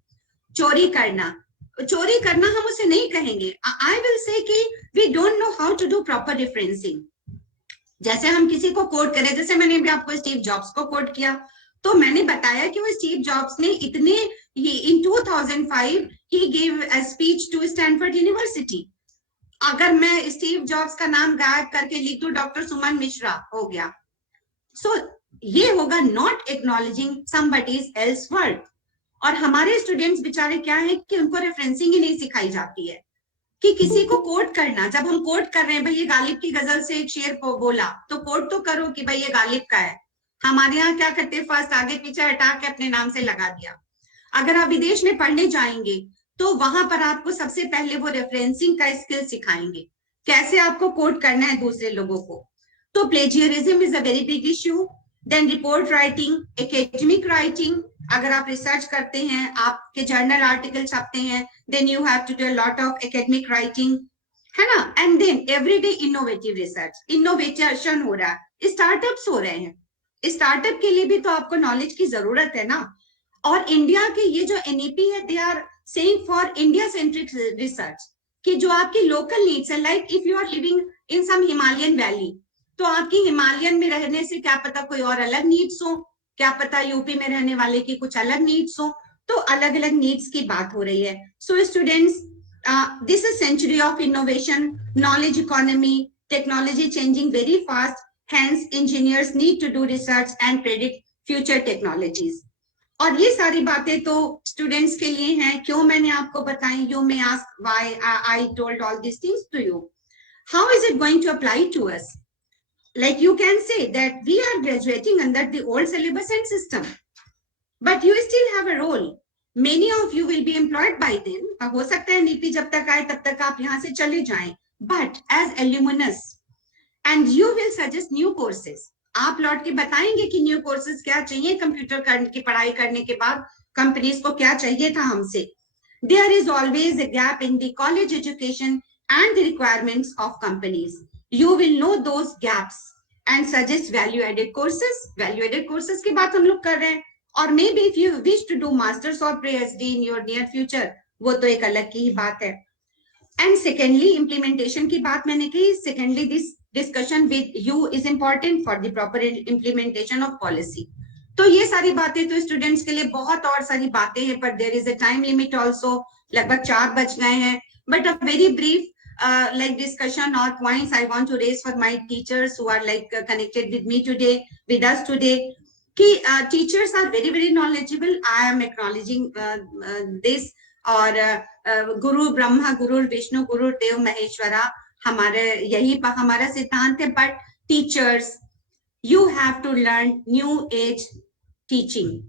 चोरी करना। चोरी करना हम उसे नहीं कहेंगे, आई विल से कि we don't know how to do proper referencing. जैसे हम किसी को कोट करें, जैसे मैंने भी आपको स्टीव जॉब्स को कोट किया, तो मैंने बताया कि वो स्टीव जॉब्स ने इतने, इन 2005 ही give a speech to Stanford University. अगर मैं स्टीव जॉब्स का नाम गायब करके लिख दूं डॉक्टर सुमन मिश्रा, हो गया। सो ये होगा not acknowledging somebody's else work. और हमारे स्टूडेंट्स बेचारे क्या है कि उनको रेफरेंसिंग ही नहीं सिखाई जाती है, कि किसी को कोट करना। जब हम कोट कर रहे हैं, भाई ये गालिब की गजल से एक शेर को बोला, तो कोट तो करो कि भाई ये गालिब का है। हमारे यहाँ क्या करते हैं, फर्स्ट आगे पीछे हटा के अपने नाम से लगा दिया। अगर आप विदेश में पढ़ने जाएंगे तो वहां पर आपको सबसे पहले वो रेफरेंसिंग का स्किल सिखाएंगे, कैसे आपको कोट करना है दूसरे लोगों को। तो plagiarism is a very big issue. Then report writing, academic writing, अगर आप रिसर्च करते हैं, आपके जर्नल आर्टिकल छपते हैं, then you have to do a lot of academic writing, है ना। And then everyday innovative research, innovation हो रहा है, स्टार्टअप्स हो रहे हैं, स्टार्टअप के लिए भी तो आपको नॉलेज की जरूरत है ना। और इंडिया के ये जो एनईपी है, they are saying for India centric research, कि जो आपकी लोकल नीड्स है, like if you are living in some Himalayan valley, तो आपकी हिमालयन में रहने से क्या पता कोई और अलग नीड्स हो, क्या पता यूपी में रहने वाले की कुछ अलग नीड्स हो, तो अलग अलग नीड्स की बात हो रही है। So students, this is century of innovation, knowledge economy, technology changing very fast, hence engineers need to do research and predict future technologies। और ये सारी बातें तो स्टूडेंट्स के लिए हैं, क्यों मैंने आपको बताई, you may ask why I told all this things to you, how is it going to apply to us. Like you can say that we are graduating under the old syllabus and system, but you still have a role. Many of you will be employed by then. हो सकता है नीति जब तक आए तब तक आप यहाँ से चले जाएं, but as alumnus, and you will suggest new courses. आप लौट के बताएंगे कि न्यू कोर्सेज क्या चाहिए, कंप्यूटर की पढ़ाई करने के बाद कंपनीज को क्या चाहिए था हमसे। There is always a gap in the college education and the requirements of companies. You will know those gaps and suggest value-added courses. Value-added courses की बात हम लोग कर रहे हैं, और maybe if you wish to do masters or PhD in your near future, वो तो एक अलग की ही बात है। And secondly, implementation की बात मैंने की। Secondly, this discussion with you is important for the proper implementation of policy. तो ये सारी बातें तो स्टूडेंट्स के लिए बहुत और सारी बातें हैं, पर there is a time limit also, लगभग 4 बज गए हैं। But a very brief like discussion or points I want to raise for my teachers who are like connected with me today, with us today. कि teachers are very very knowledgeable, I am acknowledging this. और गुरु ब्रह्मा गुरु विष्णु गुरु देव महेश्वरा, हमारे यही हमारा सिद्धांत है। But teachers, you have to learn new age teaching.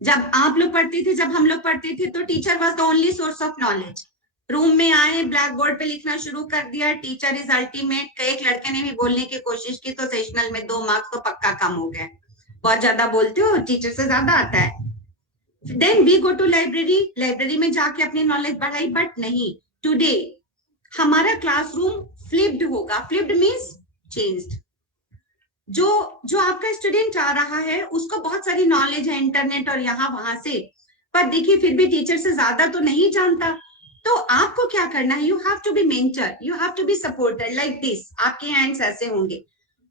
जब आप लोग पढ़ते थे, जब हम लोग पढ़ते थे, तो teacher was the only source of knowledge. Room में आए, ब्लैक बोर्ड पे लिखना शुरू कर दिया, टीचर इज अल्टीमेट। एक लड़के ने भी बोलने की कोशिश की तो सेशनल में 2 मार्क्स तो पक्का कम हो गए। बहुत ज्यादा बोलते हो, टीचर से ज्यादा आता है। Then we go to library, library में जाके अपनी नॉलेज बढ़ाई। बट नहीं, टुडे हमारा क्लासरूम फ्लिप्ड होगा। Flipped means changed. जो जो आपका स्टूडेंट आ रहा है उसको बहुत सारी नॉलेज है इंटरनेट और यहाँ वहां से, पर देखिए फिर भी टीचर से ज्यादा तो नहीं जानता। तो आपको क्या करना है, you have to be mentor, you have to be supporter like this. आपके हैंड्स ऐसे होंगे,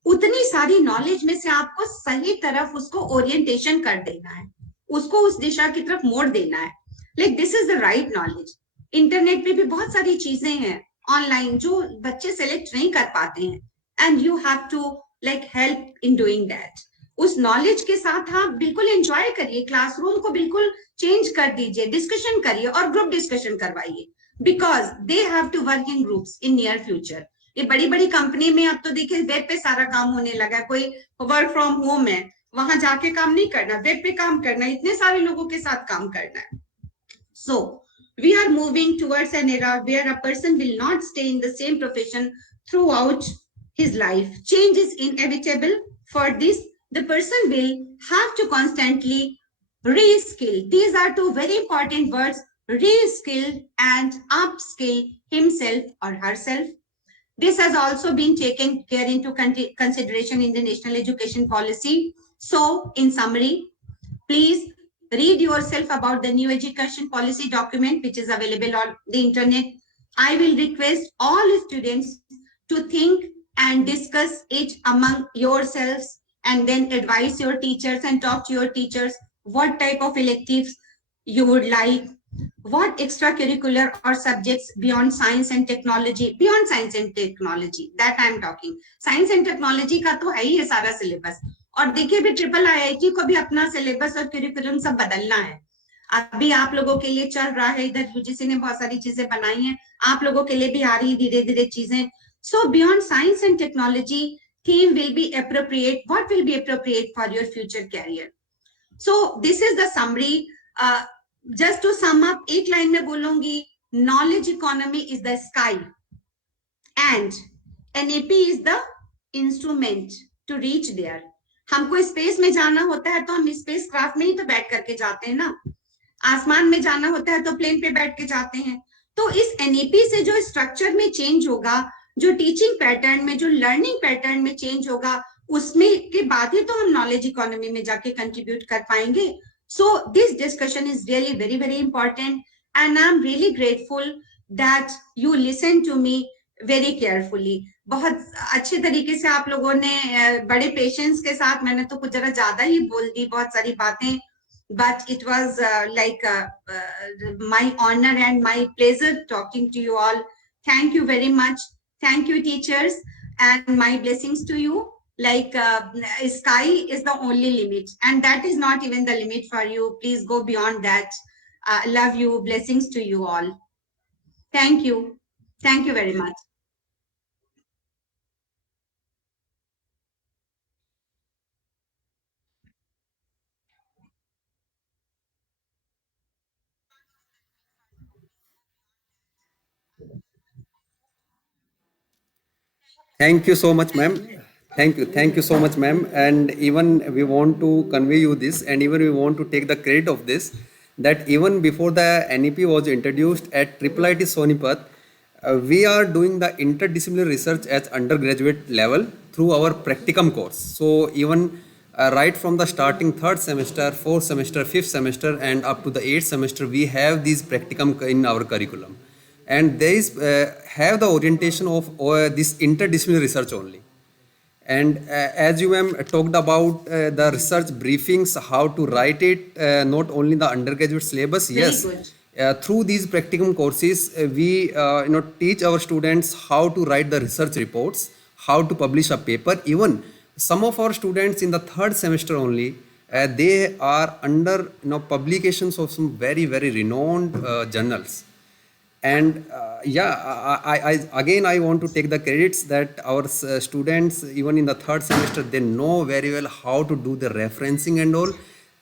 उतनी सारी नॉलेज में से आपको सही तरफ उसको ओरिएंटेशन कर देना है, उसको उस दिशा की तरफ मोड़ देना है। Like this is the right knowledge. Internet पे भी बहुत सारी चीजें हैं ऑनलाइन जो बच्चे सेलेक्ट नहीं कर पाते हैं, and you have to like help in doing that. उस नॉलेज के साथ आप बिल्कुल एंजॉय करिए, क्लासरूम को बिल्कुल चेंज कर दीजिए, डिस्कशन करिए और ग्रुप डिस्कशन करवाइए, because they have to work in groups in near future. ये बड़ी बड़ी कंपनी में अब तो देखिए वेब पे सारा काम होने लगा है। कोई वर्क फ्रॉम होम है, वहां जाके काम नहीं करना, वेब पे काम करना, इतने सारे लोगों के साथ काम करना है। So we are moving towards an era where a person will not stay in the same profession throughout his life. Change is inevitable. For this, the person will have to constantly reskill. These are two very important words: reskill and upskill himself or herself. This has also been taken care into consideration in the national education policy. So in summary, please read yourself about the new education policy document which is available on the internet. I will request all students to think and discuss it among yourselves, and then advise your teachers and talk to your teachers what type of electives you would like, what extracurricular or subjects beyond science and technology, that I am talking. Science and technology का तो है ही है सारा syllabus, और देखिए भी triple IIT को भी अपना सिलेबस और करिकुलम सब बदलना है। अभी आप लोगों के लिए चल रहा है, इधर यूजीसी ने बहुत सारी चीजें बनाई हैं, आप लोगों के लिए भी आ रही धीरे धीरे चीजें। So beyond science and technology, theme will be appropriate, what will be appropriate for your future career. So this is the summary. Just to sum up, एक लाइन में बोलूंगी, knowledge economy is the sky and NEP is the instrument to reach there. हमको space में जाना होता है तो हम स्पेस क्राफ्ट में ही तो बैठ करके जाते हैं ना, आसमान में जाना होता है तो प्लेन पे बैठ के जाते हैं। तो इस एनईपी से जो स्ट्रक्चर में चेंज होगा, जो टीचिंग पैटर्न में, जो लर्निंग पैटर्न में चेंज होगा, उसमें के बाद ही तो हम नॉलेज इकोनॉमी में जाके कंट्रीब्यूट कर पाएंगे। So this discussion is really very very important and I am really grateful that you listen to me very carefully. बहुत अच्छे तरीके से आप लोगों ने, बड़े पेशेंस के साथ, मैंने तो कुछ जरा ज्यादा ही बोल दी बहुत सारी बातें, but it was my honor and my pleasure talking to you all. Thank you very much. Thank you, teachers, and my blessings to you. Like sky is the only limit, and that is not even the limit for you. Please go beyond that. Love you. Blessings to you all. Thank you. Thank you very much. Thank you so much, ma'am. Thank you so much, ma'am. And even we want to convey you this, and even we want to take the credit of this, that even before the NEP was introduced at IIIT Sonipat, we are doing the interdisciplinary research at undergraduate level through our practicum course. So even right from the starting third semester, fourth semester, fifth semester, and up to the eighth semester, we have these practicum in our curriculum, and they have the orientation of this interdisciplinary research only. And as you ma'am talked about the research briefings, how to write it, not only the undergraduate syllabus, Very yes, good. through these practicum courses, we teach our students how to write the research reports, how to publish a paper. Even some of our students in the third semester only, they are under publications of some very very renowned journals. And yeah, again I want to take the credits that our students even in the third semester they know very well how to do the referencing and all.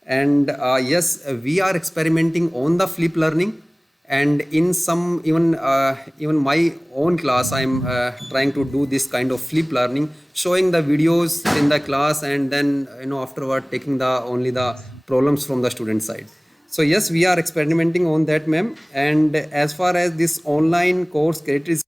And yes, we are experimenting on the flip learning, and in some even my own class I'm trying to do this kind of flip learning, showing the videos in the class, and then afterward taking the only the problems from the student side. So yes, we are experimenting on that, ma'am. And as far as this online course credit is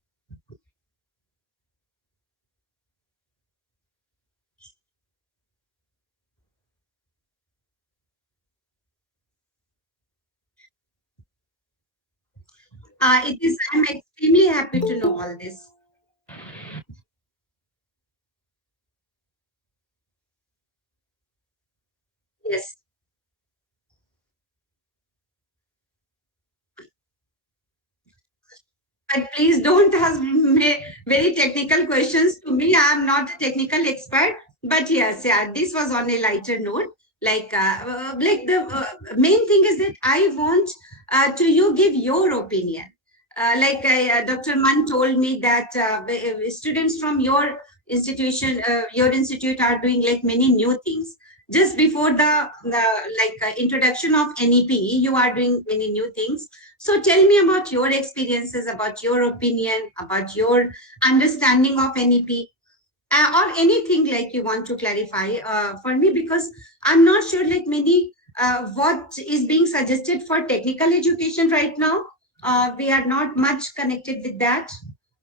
It is, I'm extremely happy to know all this. Yes. But please don't ask me very technical questions to me. I am not a technical expert. But yes, yeah, this was on a lighter note. Like the main thing is that I want to you give your opinion. Dr. Mann told me that students from your institute are doing like many new things. Just before the introduction of NEP, you are doing many new things. So tell me about your experiences, about your opinion, about your understanding of NEP, or anything like you want to clarify for me, because I'm not sure like many what is being suggested for technical education right now. We are not much connected with that,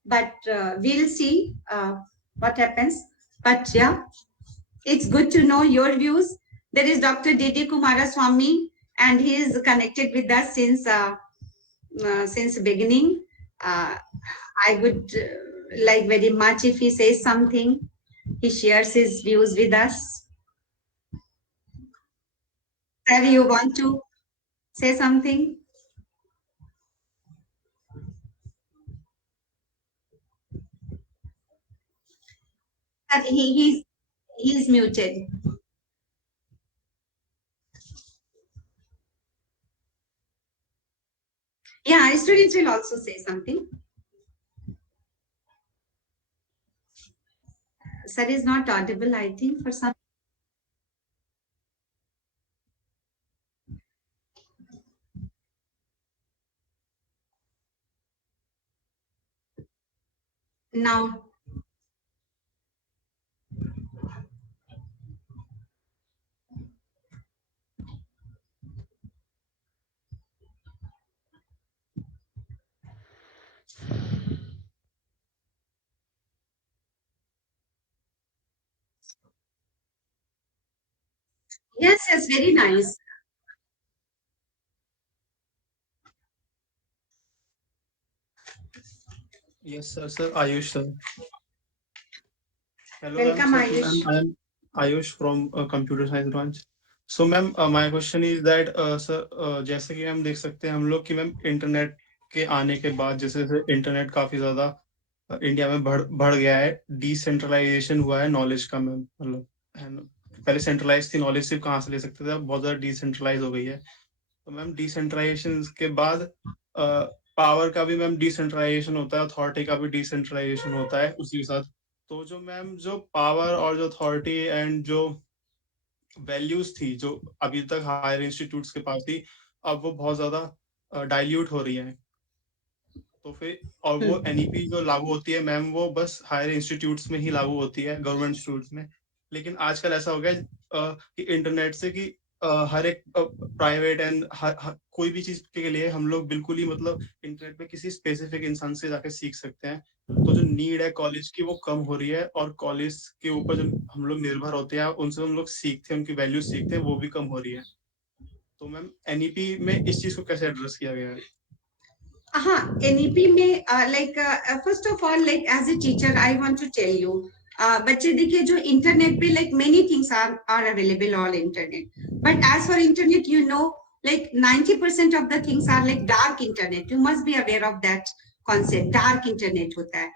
but we'll see what happens. But yeah, it's good to know your views. There is Dr. Dede Kumaraswamy, and he is connected with us since beginning. Uh, I would like very much if he says something, he shares his views with us. Sir, you want to say something? Sir, he's muted. Yeah, students will also say something. Sir is not audible, I think, for some. Now, yes, yes, very nice. Yes, sir. Ayush, sir. Hello, ma'am. Welcome, So, ma'am, Ayush. I am Ayush from computer science branch. So, ma'am, my question is that, sir, जैसे कि हम देख सकते हैं हम लोग कि ma'am internet के आने के बाद जैसे जैसे इंटरनेट काफी ज्यादा इंडिया में बढ़ गया है, डिसेंट्रलाइजेशन हुआ है नॉलेज का, मैम, मतलब है ना। पहले सेंट्रलाइज थी नॉलेज, सिर्फ कहाँ से ले सकते थे, अब बहुत ज्यादा डिसेंट्रलाइज हो गई है। तो मैम डिसेंट्रलाइजेशन के बाद पावर का भी मैम डिसेंट्रलाइजेशन होता है, अथॉरिटी का भी डिसेंट्रलाइजेशन होता है उसी के साथ। तो जो मैम जो पावर और जो अथॉरिटी एंड जो वैल्यूज थी जो अभी तक हायर इंस्टीट्यूट्स के पास थी, अब वो बहुत ज्यादा डाइल्यूट हो रही है। तो फिर और वो Hmm. एनईपी जो लागू होती है मैम, वो बस हायर इंस्टीट्यूट्स में ही लागू होती है, गवर्नमेंट इंस्टीट्यूट्स में। लेकिन आजकल ऐसा हो गया कि इंटरनेट से कि हर एक प्राइवेट एंड कोई भी चीज के लिए हम लोग बिल्कुल ही मतलब इंटरनेट पे किसी स्पेसिफिक इंसान से जाके सीख सकते हैं। तो जो नीड है कॉलेज की वो कम हो रही है, और कॉलेज के ऊपर जो हम लोग निर्भर होते हैं, उनसे हम लोग सीखते हैं, उनकी वैल्यू सीखते हैं, वो भी कम हो रही है। तो मैम एनईपी में इस चीज को कैसे एड्रेस किया गया है? हाँ, NEP में first of all like as a teacher I want to tell you, बच्चे देखिए जो इंटरनेट पे like many things are available on internet, but as for internet you know like 90% of the things are like dark internet. You must be aware of that concept. Dark internet होता है,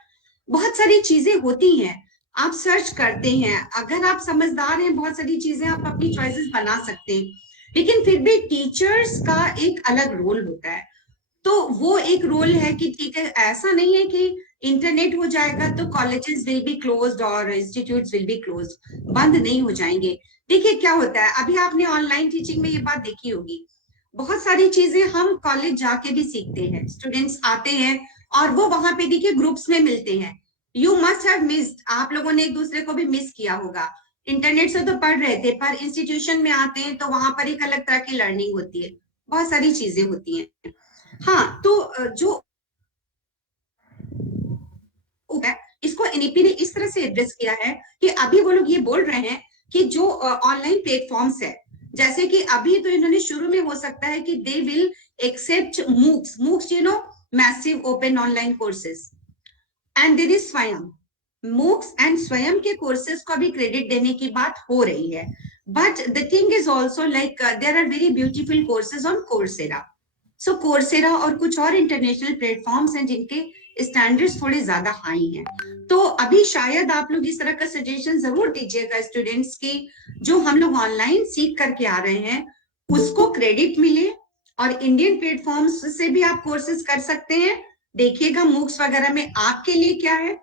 बहुत सारी चीजें होती हैं आप search करते हैं, अगर आप समझदार हैं बहुत सारी चीजें आप अपनी चॉइसेस बना सकते हैं, लेकिन फिर भी टीचर्स का एक अलग रोल होता है। तो वो एक रोल है कि ठीक है, ऐसा नहीं है कि इंटरनेट हो जाएगा तो कॉलेजेस विल बी क्लोज्ड और इंस्टीट्यूट्स विल बी क्लोज्ड, बंद नहीं हो जाएंगे। देखिए क्या होता है, अभी आपने ऑनलाइन टीचिंग में ये बात देखी होगी, बहुत सारी चीजें हम कॉलेज जाके भी सीखते हैं, स्टूडेंट्स आते हैं और वो वहां पे देखिए ग्रुप्स में मिलते हैं। यू मस्ट हैव मिस्ड, आप लोगों ने एक दूसरे को भी मिस किया होगा। इंटरनेट से तो पढ़ रहे थे, पर इंस्टीट्यूशन में आते हैं तो वहां पर एक अलग तरह की लर्निंग होती है, बहुत सारी चीजें होती हैं। हाँ, तो जो है, इसको एनईपी ने इस तरह से एड्रेस किया है कि अभी वो लोग ये बोल रहे हैं कि जो ऑनलाइन प्लेटफॉर्म्स है, जैसे कि अभी तो इन्होंने शुरू में हो सकता है कि they will accept MOOCs, you know, massive open online courses, and there is Swayam, MOOCs and Swayam के कोर्सेज को भी क्रेडिट देने की बात हो रही है। But the thing is also like there are very beautiful courses on Coursera. So Coursera और कुछ और इंटरनेशनल प्लेटफॉर्म्स हैं जिनके स्टैंडर्ड्स थोड़े ज्यादा हाई हैं। तो अभी शायद आप लोग इस तरह का सजेशन जरूर दीजिएगा स्टूडेंट्स की, जो हम लोग ऑनलाइन सीख करके आ रहे हैं उसको क्रेडिट मिले, और इंडियन प्लेटफॉर्म्स से भी आप कोर्सेज कर सकते हैं। देखिएगा मूक्स वगैरह में आपके लिए क्या है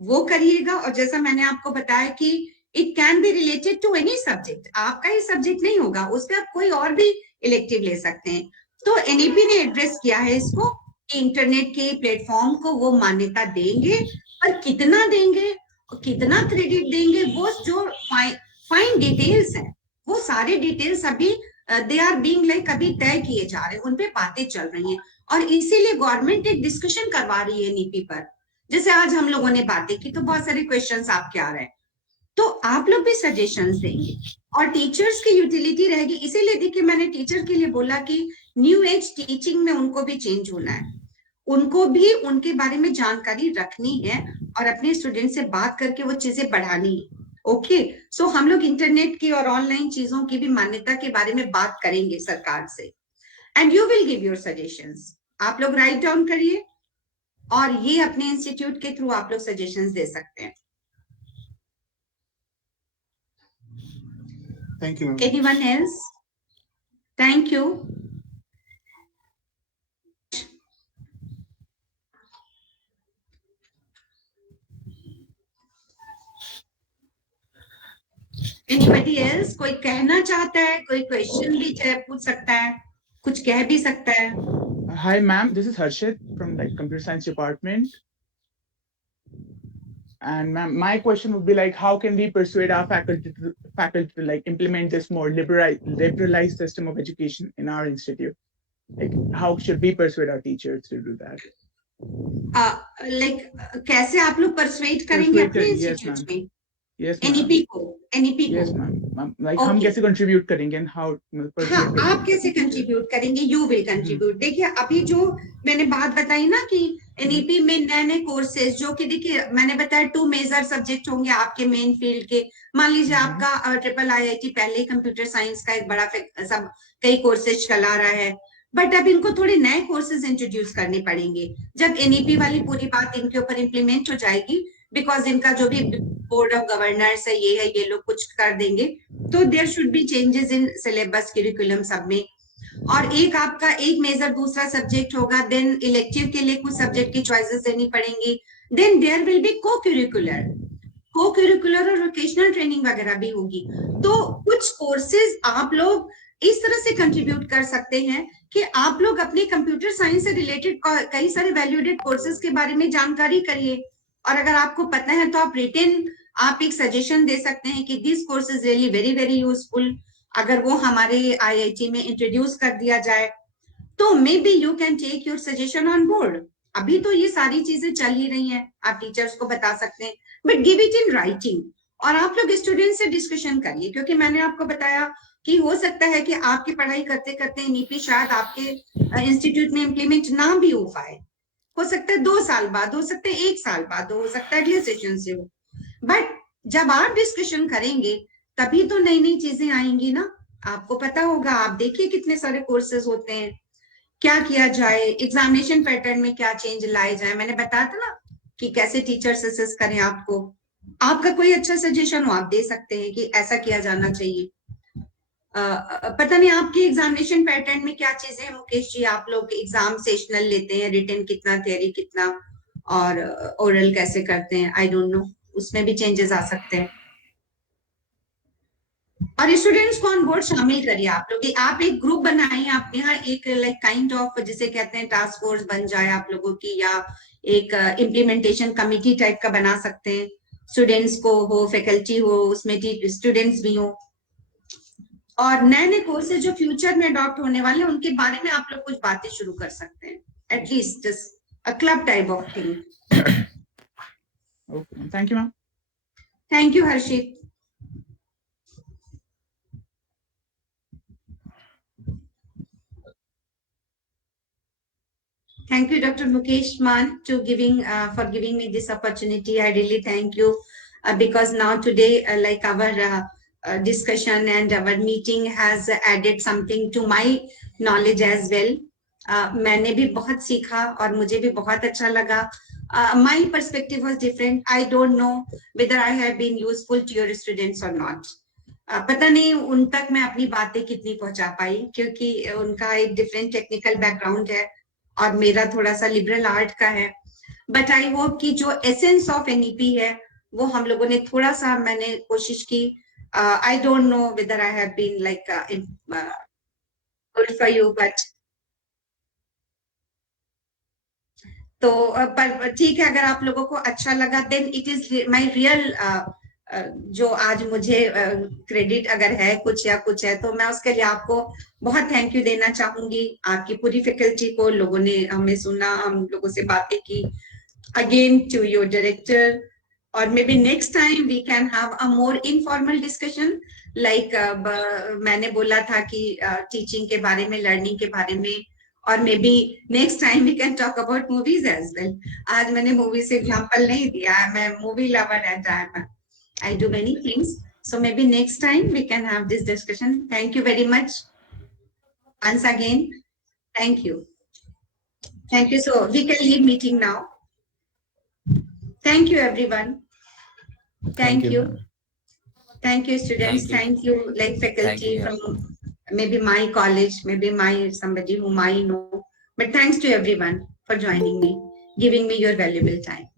वो करिएगा, और जैसा मैंने आपको बताया कि it can be related to any subject, आपका ही सब्जेक्ट नहीं होगा, उस पर आप कोई और भी इलेक्टिव ले सकते हैं। तो एनईपी ने एड्रेस किया है इसको कि इंटरनेट के प्लेटफॉर्म को वो मान्यता देंगे, पर कितना देंगे, कितना क्रेडिट देंगे, वो जो फाइन डिटेल्स है, वो सारे डिटेल्स अभी दे आर बीइंग लाइक अभी तय किए जा रहे हैं, उनपे बातें चल रही हैं, और इसीलिए गवर्नमेंट एक डिस्कशन करवा रही है एनईपी पर। जैसे आज हम लोगों ने बातें की तो बहुत सारे क्वेश्चंस आपके आ रहे हैं, तो आप लोग भी सजेशंस देंगे और टीचर्स की यूटिलिटी रहेगी। इसीलिए देखिए मैंने टीचर के लिए बोला कि न्यू एज टीचिंग में उनको भी चेंज होना है, उनको भी उनके बारे में जानकारी रखनी है और अपने स्टूडेंट से बात करके वो चीजें बढ़ानी है। ओके, सो हम लोग इंटरनेट की और ऑनलाइन चीजों की भी मान्यता के बारे में बात करेंगे सरकार से, and you will give your suggestions. आप लोग राइट डाउन करिए और ये अपने इंस्टीट्यूट के थ्रू आप लोग सजेशंस दे सकते हैं। Thank you ma'am. Anyone else? Thank you. Anybody else? कोई कहना चाहता है, कोई क्वेश्चन भी पूछ सकता है, कुछ कह भी सकता है। Hi, ma'am. This is Harshit from like computer science department. And ma'am, my question would be like, how can we persuade our faculty to like implement this more liberalized system of education in our institute? Like, how should we persuade our teachers to do that? Like कैसे आप लोग persuade करेंगे अपने institute में? Yes, ma'am. NEP को? Yes, ma'am. Like Okay. हम कैसे contribute करेंगे and how हाँ, आप कैसे कंट्रीब्यूट करेंगे? You will contribute. देखिए अभी जो मैंने बात बताई ना कि एनईपी में नए नए कोर्सेज, जो कि देखिए मैंने बताया 2 मेजर सब्जेक्ट होंगे आपके मेन फील्ड के। मान लीजिए आपका ट्रिपल आईआईटी पहले ही कंप्यूटर साइंस का एक बड़ा सब कई कोर्सेज चला रहा है, बट अब इनको थोड़े नए कोर्सेज इंट्रोड्यूस करने पड़ेंगे जब एनईपी वाली पूरी बात इनके ऊपर इम्प्लीमेंट हो जाएगी, बिकॉज इनका जो भी बोर्ड ऑफ गवर्नर्स है ये लोग कुछ कर देंगे, तो there should be changes in syllabus curriculum सब में। और एक आपका एक मेजर दूसरा सब्जेक्ट होगा, देन इलेक्टिव के लिए कुछ सब्जेक्ट की चॉइसेस देनी पड़ेंगी, देन देयर विल बी को करिकुलर और वोकेशनल ट्रेनिंग वगैरह भी होगी। तो कुछ कोर्सेज आप लोग इस तरह से कंट्रीब्यूट कर सकते हैं कि आप लोग अपने कंप्यूटर साइंस से रिलेटेड कई सारे वैल्यूएडेड कोर्सेज के बारे में जानकारी करिए, और अगर आपको पता है तो आप रिटन आप एक सजेशन दे सकते हैं कि this course is really very very useful, अगर वो हमारे आईआईटी में इंट्रोड्यूस कर दिया जाए तो maybe you can take your suggestion on board. अभी तो ये सारी चीजें चल ही रही हैं, आप टीचर्स को बता सकते हैं, but give it in writing, और आप लोग स्टूडेंट से डिस्कशन करिए, क्योंकि मैंने आपको बताया कि हो सकता है कि आपकी पढ़ाई करते करते नीपी शायद आपके इंस्टीट्यूट में इम्प्लीमेंट ना भी हो पाए, हो सकता है 2 साल बाद, हो सकता है 1 साल बाद, हो सकता है अगले सेशन से हो, बट जब आप डिस्कशन करेंगे तभी तो नई नई चीजें आएंगी ना। आपको पता होगा, आप देखिए कितने सारे कोर्सेज होते हैं, क्या किया जाए, एग्जामिनेशन पैटर्न में क्या चेंज लाए जाए, मैंने बताया था ना कि कैसे टीचर्स असेस करें आपको। आपका कोई अच्छा सजेशन हो, आप दे सकते हैं कि ऐसा किया जाना चाहिए। पता नहीं आपके एग्जामिनेशन पैटर्न में क्या चीजें हैं मुकेश जी, आप लोग एग्जाम सेशनल लेते हैं, रिटन कितना, थ्योरी कितना, और ओरल कैसे करते हैं, आई डोंट नो, उसमें भी चेंजेस आ सकते हैं। और स्टूडेंट्स को ऑन बोर्ड शामिल करिए आप लोग, आप एक ग्रुप बनाइए, आप यहाँ एक लाइक काइंड ऑफ जिसे कहते हैं टास्क फोर्स बन जाए आप लोगों की, या एक इम्प्लीमेंटेशन कमिटी टाइप का बना सकते हैं, स्टूडेंट्स को हो, फैकल्टी हो, उसमें स्टूडेंट्स भी हो, और नए नए कोर्सेज जो फ्यूचर में अडॉप्ट होने वाले हैं उनके बारे में आप लोग कुछ बातें शुरू कर सकते हैं, at least a club type of thing. Okay, thank you, ma'am. Thank you Harshit. Thank you, Dr. Mukesh Man, to for giving me this opportunity. I really thank you, because now today, like our discussion and our meeting has added something to my knowledge as well. मैंने भी बहुत सीखा और मुझे भी बहुत अच्छा लगा. My perspective was different. I don't know whether I have been useful to your students or not. पता नहीं उन तक मैं अपनी बातें कितनी पहुंचा पाई, क्योंकि उनका एक डिफरेंट टेक्निकल बैकग्राउंड है और मेरा थोड़ा सा लिबरल आर्ट का है. बट आई होप कि जो एसेंस ऑफ एनईपी है वो हम लोगों ने थोड़ा सा, मैंने कोशिश की. I don't know whether I have been like good for you, but तो पर ठीक है, अगर आप लोगों को अच्छा लगा then it is my real, जो आज मुझे क्रेडिट अगर है कुछ या कुछ है, तो मैं उसके लिए आपको बहुत थैंक यू देना चाहूंगी. आपकी पूरी फैकल्टी को, लोगों ने हमें सुना, हम लोगों से बातें की. अगेन टू योर डायरेक्टर, और maybe next time we can have a more informal discussion, like मैंने बोला था कि टीचिंग के बारे में, लर्निंग के बारे में, और maybe next time we can talk about movies as well. आज मैंने मूवी से एग्जाम्पल नहीं दिया, मैं movie lover and I do many things. So maybe next time we can have this discussion. Thank you very much. Once again, thank you. Thank you. So we can leave meeting now. Thank you, everyone. Thank you. Thank you, students. Thank you, like faculty from maybe my college, maybe somebody whom I know. But thanks to everyone for joining me, giving me your valuable time.